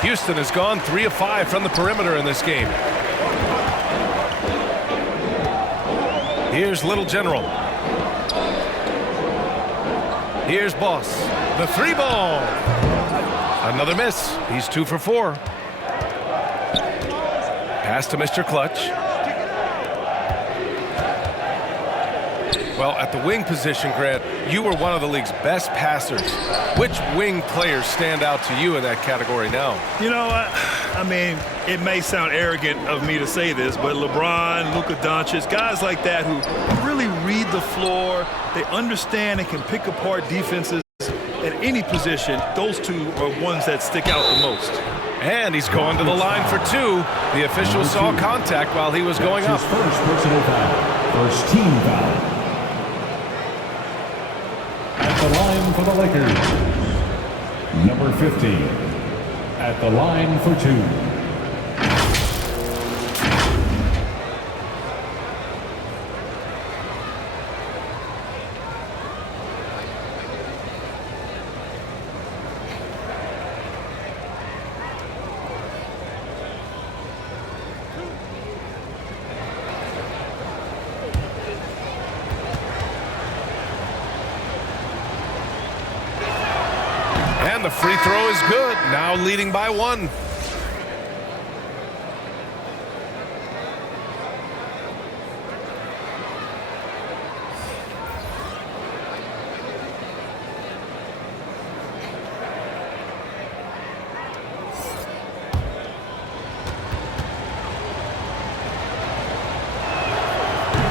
Houston has gone 3 of 5 from the perimeter in this game. Here's Little General. Here's Boss. The 3-ball. Another miss. He's 2 for 4. Pass to Mr. Clutch. Well, at the wing position, Grant, you were one of the league's best passers. Which wing players stand out to you in that category now? You know, I mean, it may sound arrogant of me to say this, but LeBron, Luka Doncic, guys like that who really read the floor, they understand and can pick apart defenses at any position. Those two are ones that stick out the most. And he's going to the line for 2. The official saw contact while he was going up. His first personal foul. First team foul. At the line for the Lakers, number 15. At the line for 2. the free throw is good. Now leading by 1.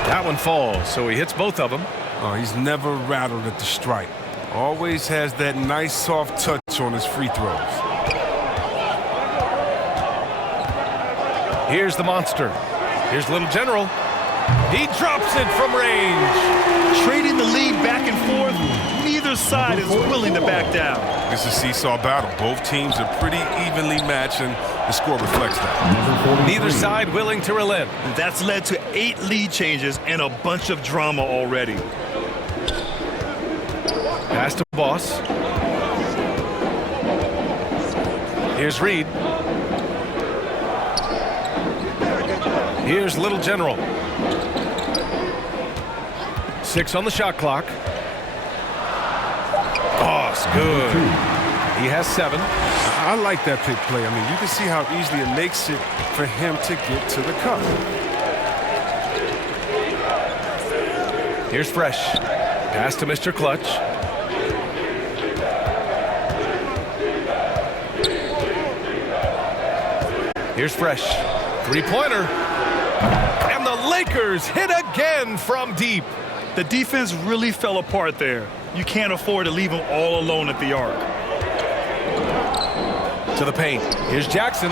That one falls, so he hits both of them. Oh, he's never rattled at the stripe. Always has that nice soft touch on his free throws. Here's the monster. Here's Little General. He drops it from range. Trading the lead back and forth, neither side is willing to back down. It's a seesaw battle. Both teams are pretty evenly matched, and the score reflects that. Neither side willing to relent. That's led to 8 lead changes and a bunch of drama already. Pass to Boss. Here's Reed. Here's Little General. 6 on the shot clock. Boss, good. He has 7. I like that pick play. I mean, you can see how easily it makes it for him to get to the cup. Here's Fresh. Pass to Mr. Clutch. Here's Fresh. 3-pointer. And the Lakers hit again from deep. The defense really fell apart there. You can't afford to leave them all alone at the arc. To the paint. Here's Jackson.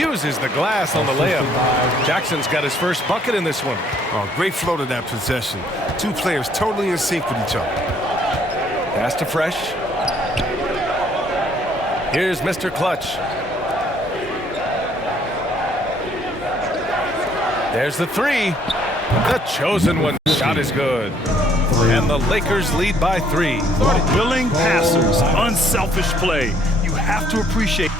Uses the glass on the layup. Jackson's got his first bucket in this one. Oh, great flow to that possession. 2 players totally in sync with each other. Pass to Fresh. Here's Mr. Clutch. There's the 3. The chosen one shot is good. And the Lakers lead by 3. Willing passers, unselfish play. You have to appreciate.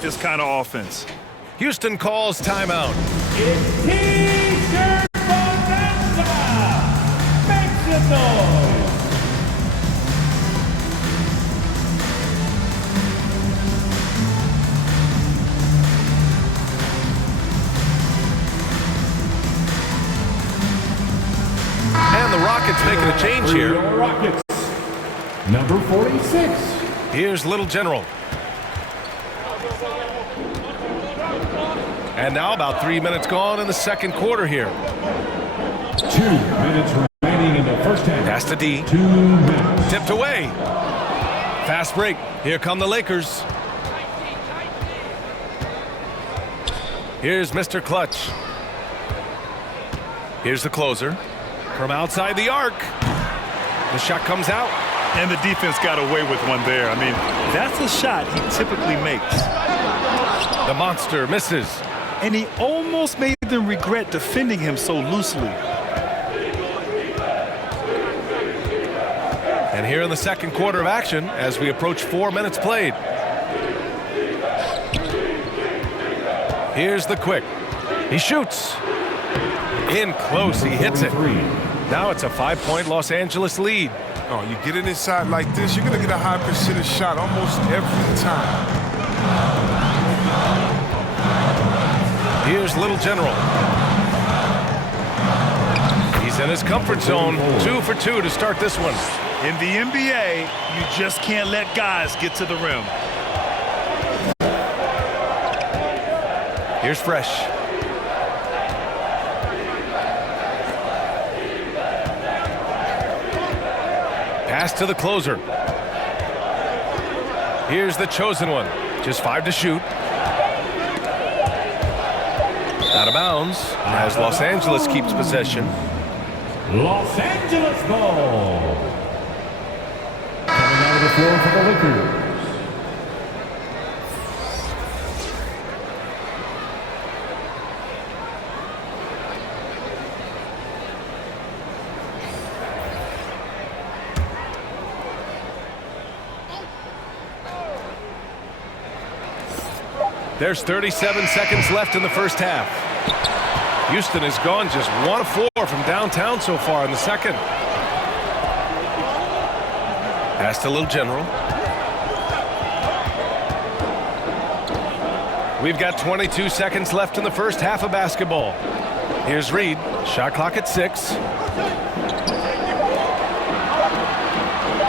This kind of offense. Houston calls timeout. It's T-shirt bonanza. Make some noise. And the Rockets making a change here. Rockets, number 46. Here's Little General. And now about 3 minutes gone in the second quarter here. 2 minutes remaining in the first half. Pass to D. 2 minutes. Tipped away. Fast break. Here come the Lakers. Here's Mr. Clutch. Here's the closer. From outside the arc. The shot comes out. And the defense got away with one there. I mean, that's a shot he typically makes. The monster misses. And he almost made them regret defending him so loosely. And here in the second quarter of action, as we approach 4 minutes played. Here's the quick. He shoots. In close, he hits it. Now it's a 5-point Los Angeles lead. Oh, you get it inside like this, you're going to get a high percentage shot almost every time. Here's Little General. He's in his comfort zone. 2 for 2 to start this one. In the NBA, you just can't let guys get to the rim. Here's Fresh. Pass to the closer. Here's the chosen one. Just 5 to shoot. Out of bounds as Los Angeles keeps possession. Los Angeles ball. Coming out of the floor for the Lakers. There's 37 seconds left in the first half. Houston has gone just 1 of 4 from downtown so far in the second. Pass to Little General. We've got 22 seconds left in the first half of basketball. Here's Reed. Shot clock at 6.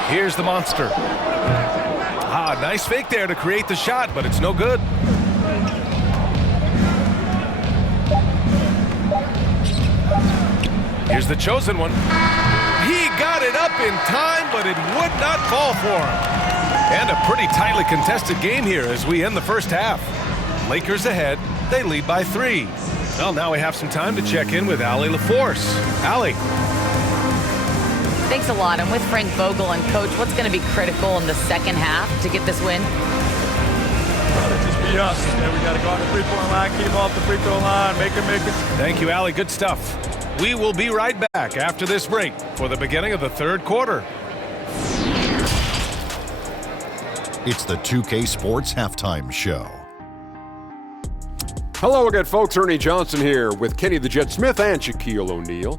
Here's the monster. Nice fake there to create the shot, but it's no good. Here's the chosen one. He got it up in time, but it would not fall for him. And a pretty tightly contested game here as we end the first half. Lakers ahead. They lead by 3. Well, now we have some time to check in with Allie LaForce. Allie. Thanks a lot. I'm with Frank Vogel. And, Coach, what's going to be critical in the second half to get this win? Just be us. We got to go on the free-throw line, keep off the free-throw line, make it. Thank you, Allie. Good stuff. We will be right back after this break for the beginning of the third quarter. It's the 2K Sports Halftime Show. Hello again, folks. Ernie Johnson here with Kenny the Jet Smith and Shaquille O'Neal.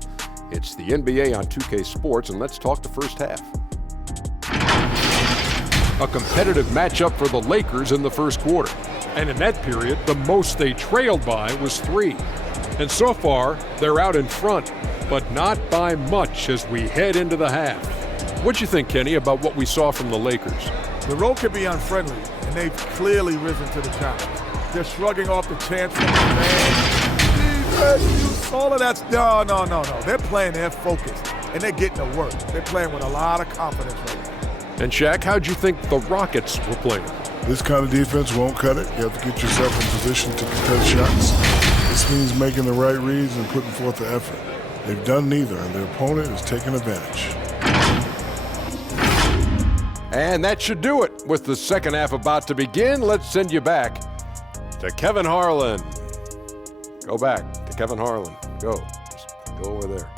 It's the NBA on 2K Sports, and let's talk the first half. A competitive matchup for the Lakers in the first quarter. And in that period, the most they trailed by was 3. And so far, they're out in front, but not by much as we head into the half. What'd you think, Kenny, about what we saw from the Lakers? The road can be unfriendly, and they've clearly risen to the challenge. They're shrugging off the chance from the fans. All of that's no. They're playing their focus, and they're getting to work. They're playing with a lot of confidence right now. And Shaq, how'd you think the Rockets were playing? This kind of defense won't cut it. You have to get yourself in position to contest shots. This means making the right reads and putting forth the effort. They've done neither, and their opponent is taking advantage. And that should do it. With the second half about to begin, let's send you back to Kevin Harlan. Go back to Kevin Harlan. Go. Just go over there.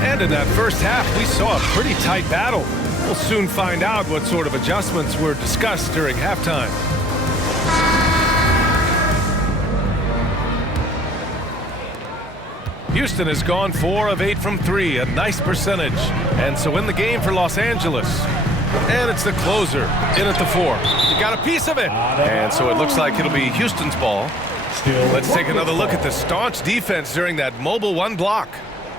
And in that first half, we saw a pretty tight battle. We'll soon find out what sort of adjustments were discussed during halftime. Houston has gone 4 of 8 from 3, a nice percentage. And so in the game for Los Angeles. And it's the closer in at the 4. You got a piece of it. And so it looks like it'll be Houston's ball. Let's take another look at the staunch defense during that mobile 1 block.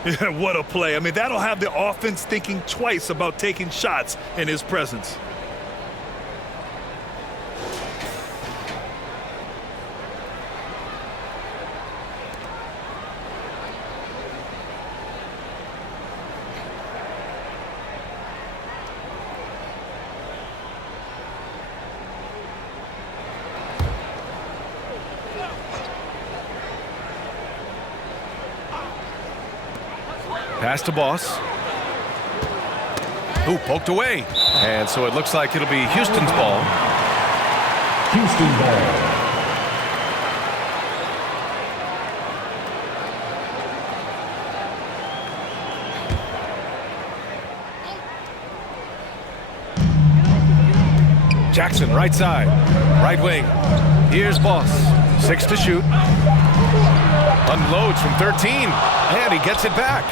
Yeah, what a play. I mean, that'll have the offense thinking twice about taking shots in his presence. Pass to Boss. Ooh, poked away. And so it looks like it'll be Houston's ball. Houston ball. Jackson, right side. Right wing. Here's Boss. 6 to shoot. Unloads from 13. And he gets it back.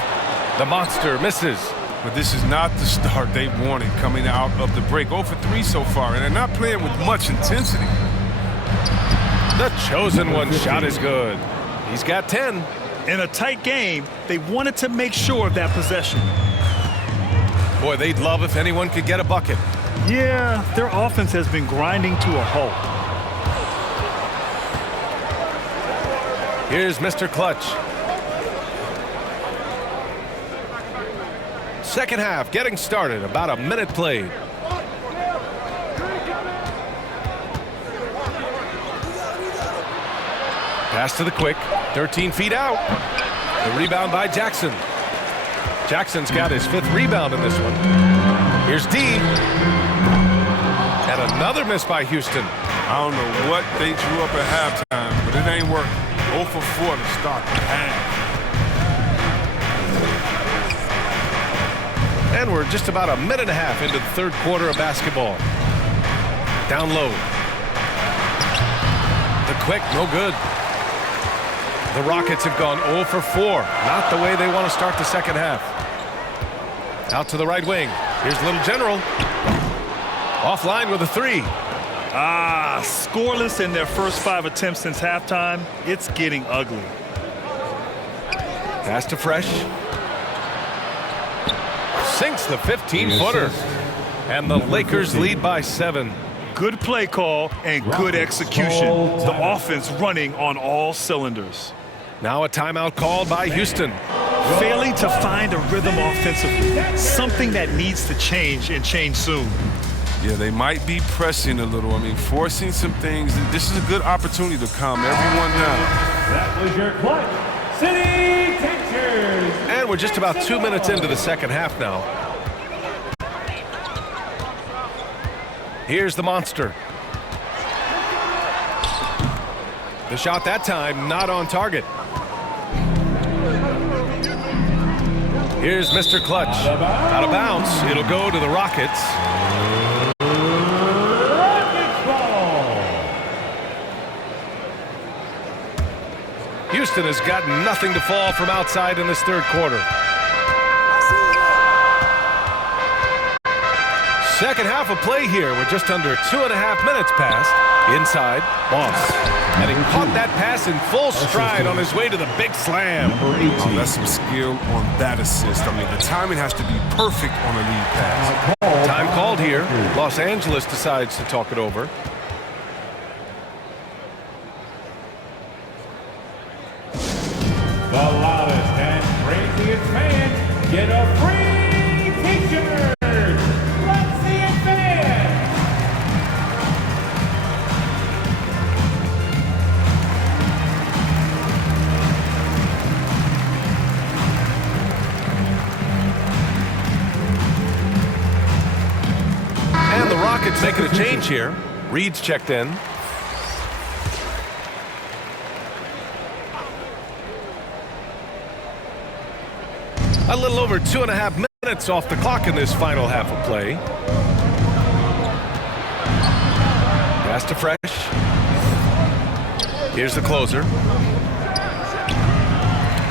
The monster misses. But this is not the start they wanted coming out of the break. 0 for 3 so far, and they're not playing with much intensity. The chosen one shot is good. He's got 10. In a tight game, they wanted to make sure of that possession. Boy, they'd love if anyone could get a bucket. Yeah, their offense has been grinding to a halt. Here's Mr. Clutch. Second half getting started, about a minute played. Pass to the quick, 13 feet out. The rebound by Jackson. Jackson's got his 5th rebound in this one. Here's D. And another miss by Houston. I don't know what they drew up at halftime, but it ain't working. 0 for 4 to start the half. And we're just about a minute and a half into the third quarter of basketball. Down low. The quick, no good. The Rockets have gone 0 for 4. Not the way they want to start the second half. Out to the right wing. Here's Little General. Offline with a 3. Scoreless in their first 5 attempts since halftime. It's getting ugly. Pass to Fresh. Sinks the 15-footer. And the Lakers lead by 7. Good play call and good execution. The offense running on all cylinders. Now a timeout called by Houston. Failing to find a rhythm offensively. Something that needs to change and change soon. Yeah, they might be pressing a little. I mean, forcing some things. This is a good opportunity to calm everyone down. That was your clutch. City Textures. And we're just about 2 minutes into the second half now. Here's the monster. The shot that time not on target. Here's Mr. Clutch. Out of bounds. It'll go to the Rockets. Houston has got nothing to fall from outside in this third quarter. Second half of play here. We're just under 2.5 minutes past. Inside, Boss. And he caught that pass in full stride on his way to the big slam. Oh, that's some skill on that assist. I mean, the timing has to be perfect on a lead pass. Time called here. Los Angeles decides to talk it over. The loudest and craziest fans get a free t-shirt. Let's see it, fans. And the Rockets making a change here. Reed's checked in. A little over 2.5 minutes off the clock in this final half of play. Pass to Fresh. Here's the closer.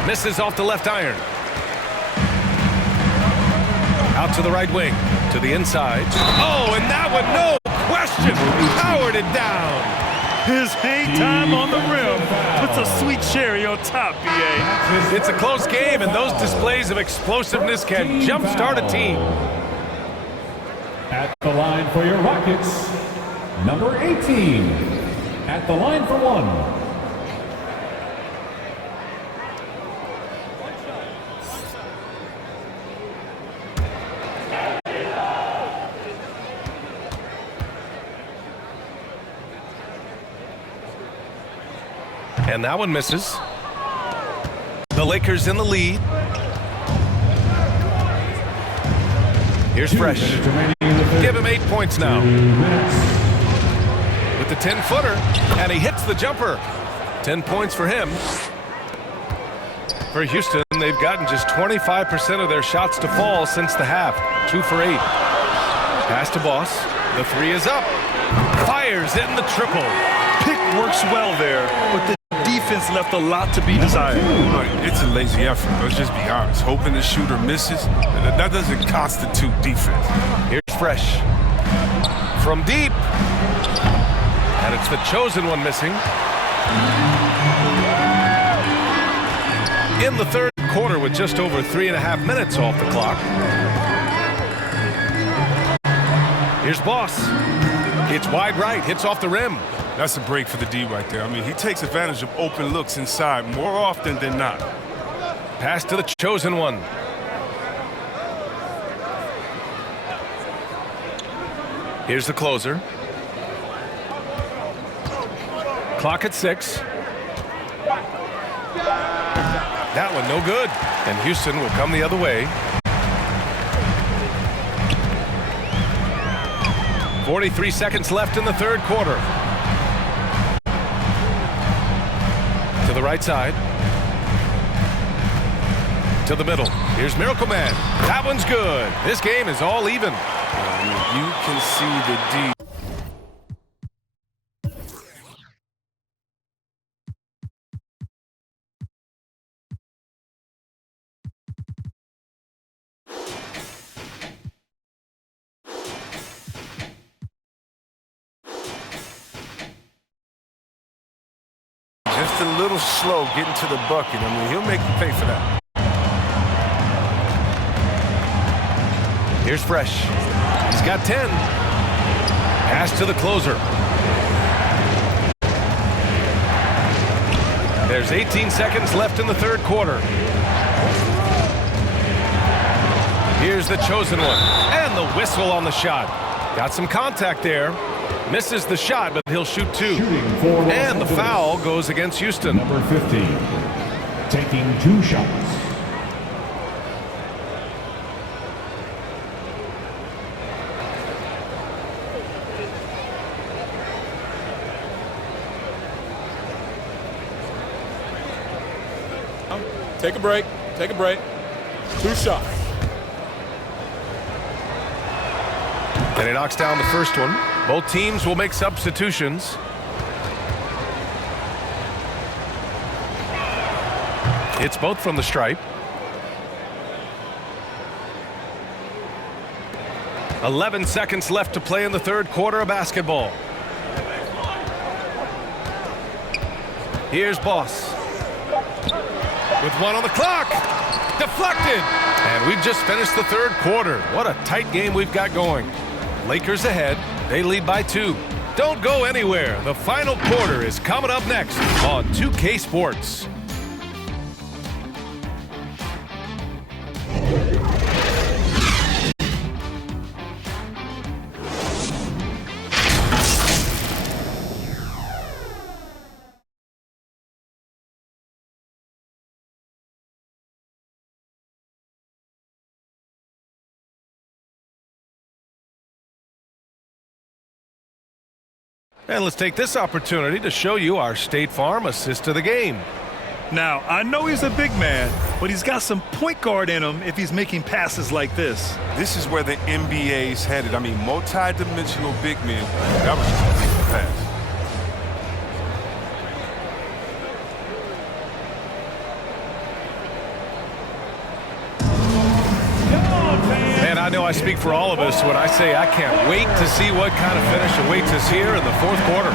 Misses off the left iron. Out to the right wing. To the inside. Oh, and that one, no question, powered it down. His hang time on the rim puts a sweet cherry on top, B.A. It's a close game, and those displays of explosiveness can jumpstart a team. At the line for your Rockets, number 18. At the line for one. And that one misses. The Lakers in the lead. Here's Fresh. Give him 8 points now. With the 10-footer, and he hits the jumper. 10 points for him. For Houston, they've gotten just 25% of their shots to fall since the half. 2 for 8. Pass to Boss. The 3 is up. Fires in the triple. Pick works well there, but the defense left a lot to be desired. It's a lazy effort. Let's just be honest. Hoping the shooter misses, that doesn't constitute defense. Here's Fresh. From deep. And it's the chosen one missing. In the third quarter with just over 3.5 minutes off the clock. Here's Boss. It's wide right, hits off the rim. That's a break for the D right there. I mean, he takes advantage of open looks inside more often than not. Pass to the chosen one. Here's the closer. Clock at 6. That one no good. And Houston will come the other way. 43 seconds left in the third quarter. To the right side. To the middle. Here's Miracle Man. That one's good. This game is all even. You can see the D. Just a little slow getting to the bucket. I mean, he'll make you pay for that. Here's Fresh. He's got 10. Pass to the closer. There's 18 seconds left in the third quarter. Here's the chosen one. And the whistle on the shot. Got some contact there. Misses the shot, but he'll shoot 2. And the foul goes against Houston. Number 15, taking 2 shots. Take a break. Take a break. 2 shots. And he knocks down the first one. Both teams will make substitutions. It's both from the stripe. 11 seconds left to play in the third quarter of basketball. Here's Boss. With 1 on the clock. Deflected. And we've just finished the third quarter. What a tight game we've got going. Lakers ahead. They lead by 2. Don't go anywhere. The final quarter is coming up next on 2K Sports. And let's take this opportunity to show you our State Farm assist to the game. Now, I know he's a big man, but he's got some point guard in him if he's making passes like this. This is where the NBA's headed. I mean, multi-dimensional big men. That was just a big pass. And I know I speak for all of us when I say I can't wait to see what kind of finish awaits us here in the fourth quarter.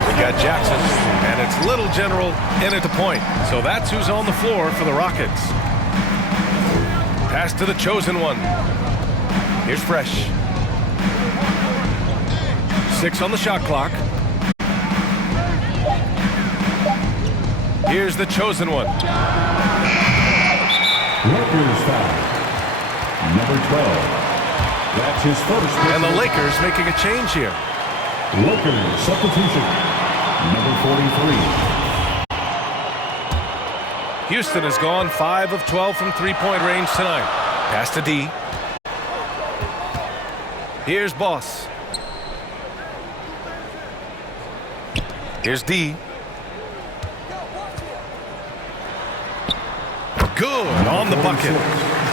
We got Jackson, and it's Little General in at the point. So that's who's on the floor for the Rockets. Pass to the chosen one. Here's Fresh. 6 on the shot clock. Here's the chosen one. Lakers foul. Number 12. That's his first. And the Lakers making a change here. Lakers substitution. Number 43. Houston has gone 5 of 12 from three-point range tonight. Pass to D. Here's Boss. Here's D. Good on the bucket.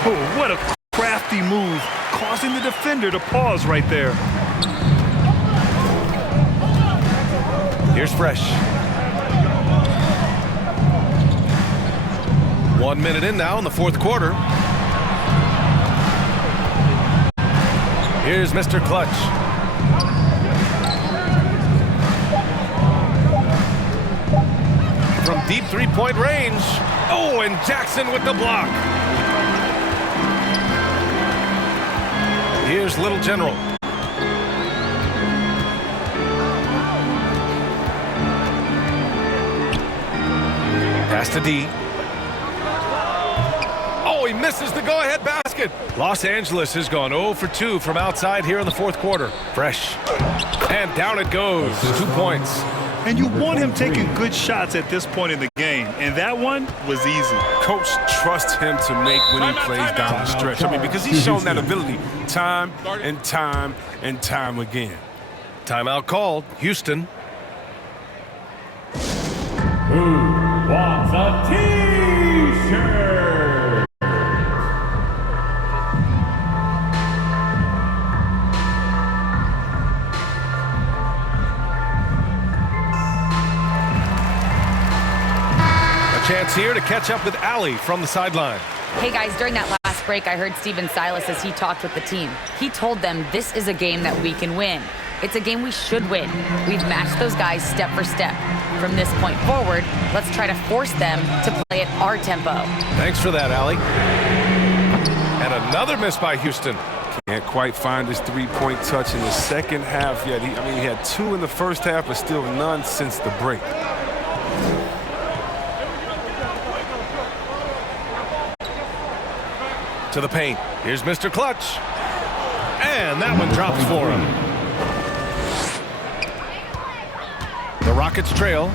Oh, what a crafty move, causing the defender to pause right there. Here's Fresh. 1 minute in now in the fourth quarter. Here's Mr. Clutch. From deep three-point range. Oh, and Jackson with the block. Here's Little General. Pass to D. Oh, he misses the go-ahead basket. Los Angeles has gone 0 for 2 from outside here in the fourth quarter. Fresh. And down it goes. 2 points. And you want him taking good shots at this point in the game. And that one was easy. Coach trusts him to make when he plays down the stretch. I mean, because he's shown that ability time and time and time again. Timeout called. Houston. Who wants a T-shirt? chance here to catch up with Allie from the sideline. Hey guys, during that last break, I heard Steven Silas as he talked with the team. He told them this is a game that we can win. It's a game we should win. We've matched those guys step for step. From this point forward, let's try to force them to play at our tempo. Thanks for that, Allie. And another miss by Houston. Can't quite find his three-point touch in the second half yet. He had 2 in the first half, but still none since the break. To the paint. Here's Mr. Clutch. And that one drops for him. The Rockets trail.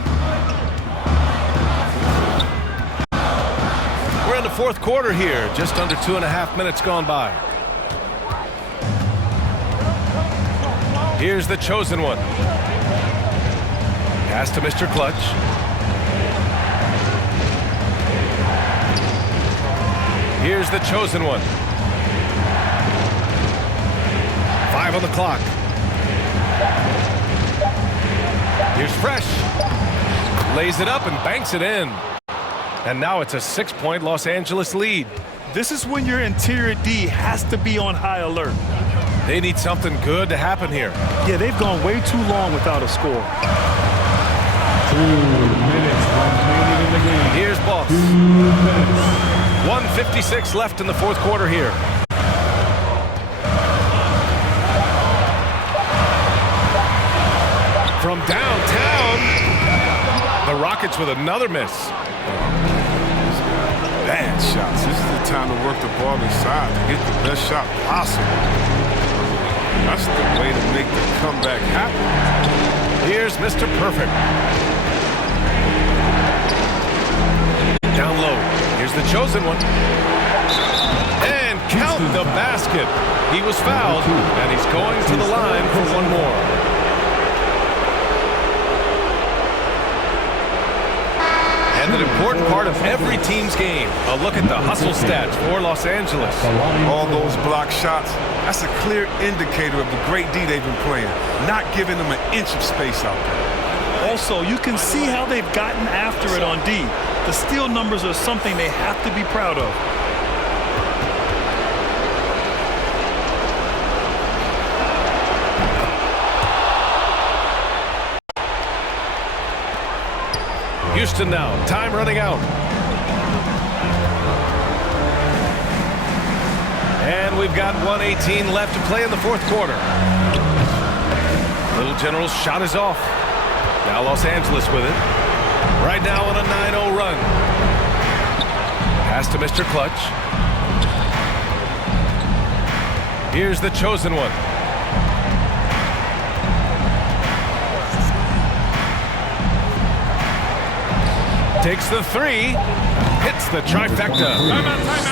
We're in the fourth quarter here. Just under 2.5 minutes gone by. Here's the chosen one. Pass to Mr. Clutch. Here's the chosen one. 5 on the clock. Here's Fresh. Lays it up and banks it in. And now it's a 6-point Los Angeles lead. This is when your interior D has to be on high alert. They need something good to happen here. Yeah, they've gone way too long without a score. 2 minutes remaining in the game. Here's Boss. 2 minutes. 1:56 left in the fourth quarter here. From downtown, the Rockets with another miss. Bad shots. This is the time to work the ball inside to get the best shot possible. That's the way to make the comeback happen. Here's Mr. Perfect. Down low. Here's the chosen one. And count the basket. He was fouled, and he's going to the line for one more. And an important part of every team's game. A look at the hustle stats for Los Angeles. All those block shots, that's a clear indicator of the great D they've been playing. Not giving them an inch of space out there. Also, you can see how they've gotten after it on D. The steal numbers are something they have to be proud of. Houston now, time running out. And we've got 1:18 left to play in the fourth quarter. Little General's shot is off. Now Los Angeles with it. Right now on a 9-0 run. Pass to Mr. Clutch. Here's the chosen one. Takes the 3, hits the trifecta,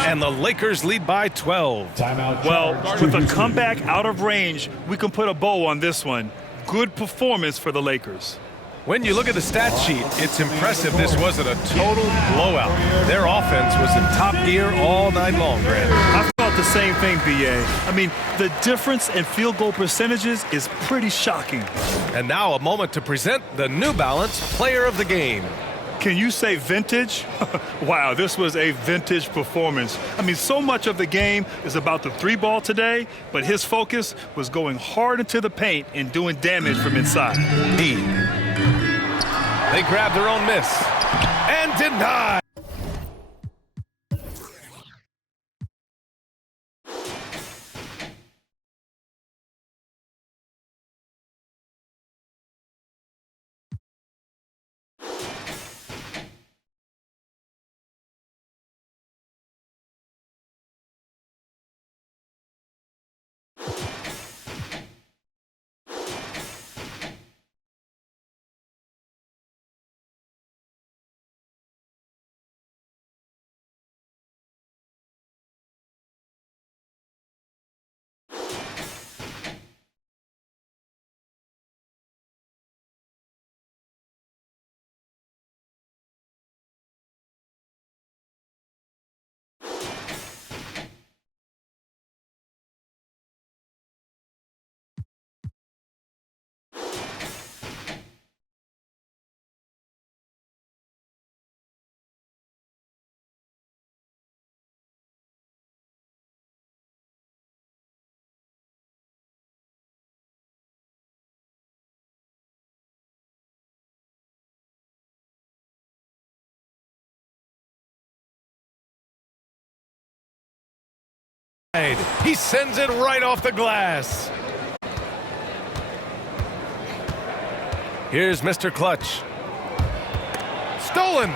and the Lakers lead by 12. Well, with a comeback out of range, we can put a bow on this one. Good performance for the Lakers. When you look at the stat sheet, it's impressive this wasn't a total blowout. Their offense was in top gear all night long, Grant. I thought the same thing, B.A. I mean, the difference in field goal percentages is pretty shocking. And now a moment to present the New Balance Player of the Game. Can you say vintage? Wow, this was a vintage performance. I mean, so much of the game is about the 3-ball today, but his focus was going hard into the paint and doing damage from inside. D. They grabbed their own miss and denied. He sends it right off the glass. Here's Mr. Clutch. Stolen.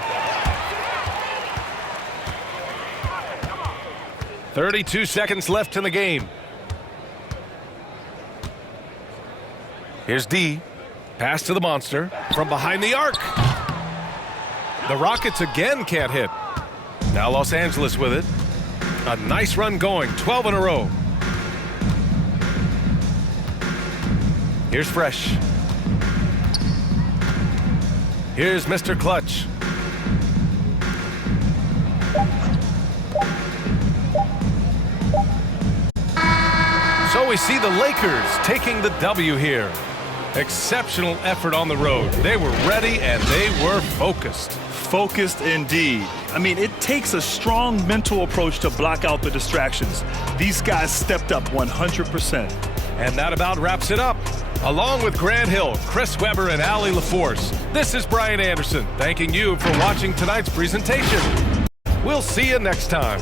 32 seconds left in the game. Here's D. Pass to the monster from behind the arc. The Rockets again can't hit. Now Los Angeles with it. A nice run going, 12 in a row. Here's Fresh. Here's Mr. Clutch. So we see the Lakers taking the W here. Exceptional effort on the road. They were ready and they were focused. Focused indeed. I mean, it takes a strong mental approach to block out the distractions. These guys stepped up 100%. And that about wraps it up. Along with Grant Hill, Chris Webber, and Allie LaForce, this is Brian Anderson thanking you for watching tonight's presentation. We'll see you next time.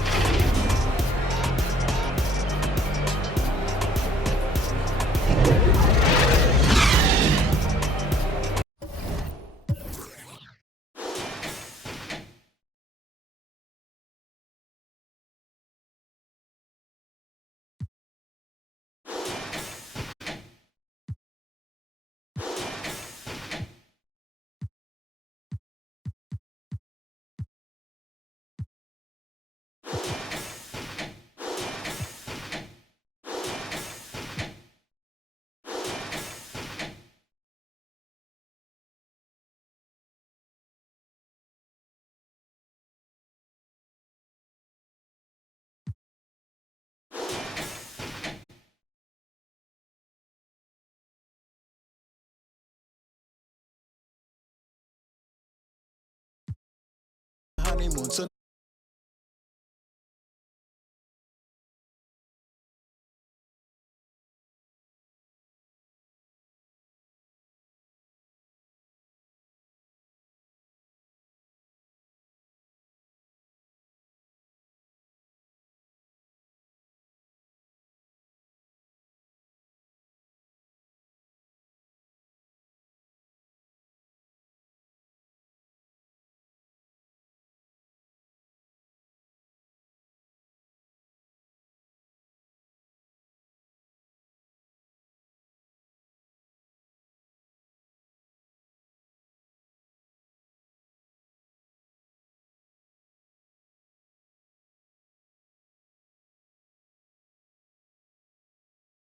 honeymoon.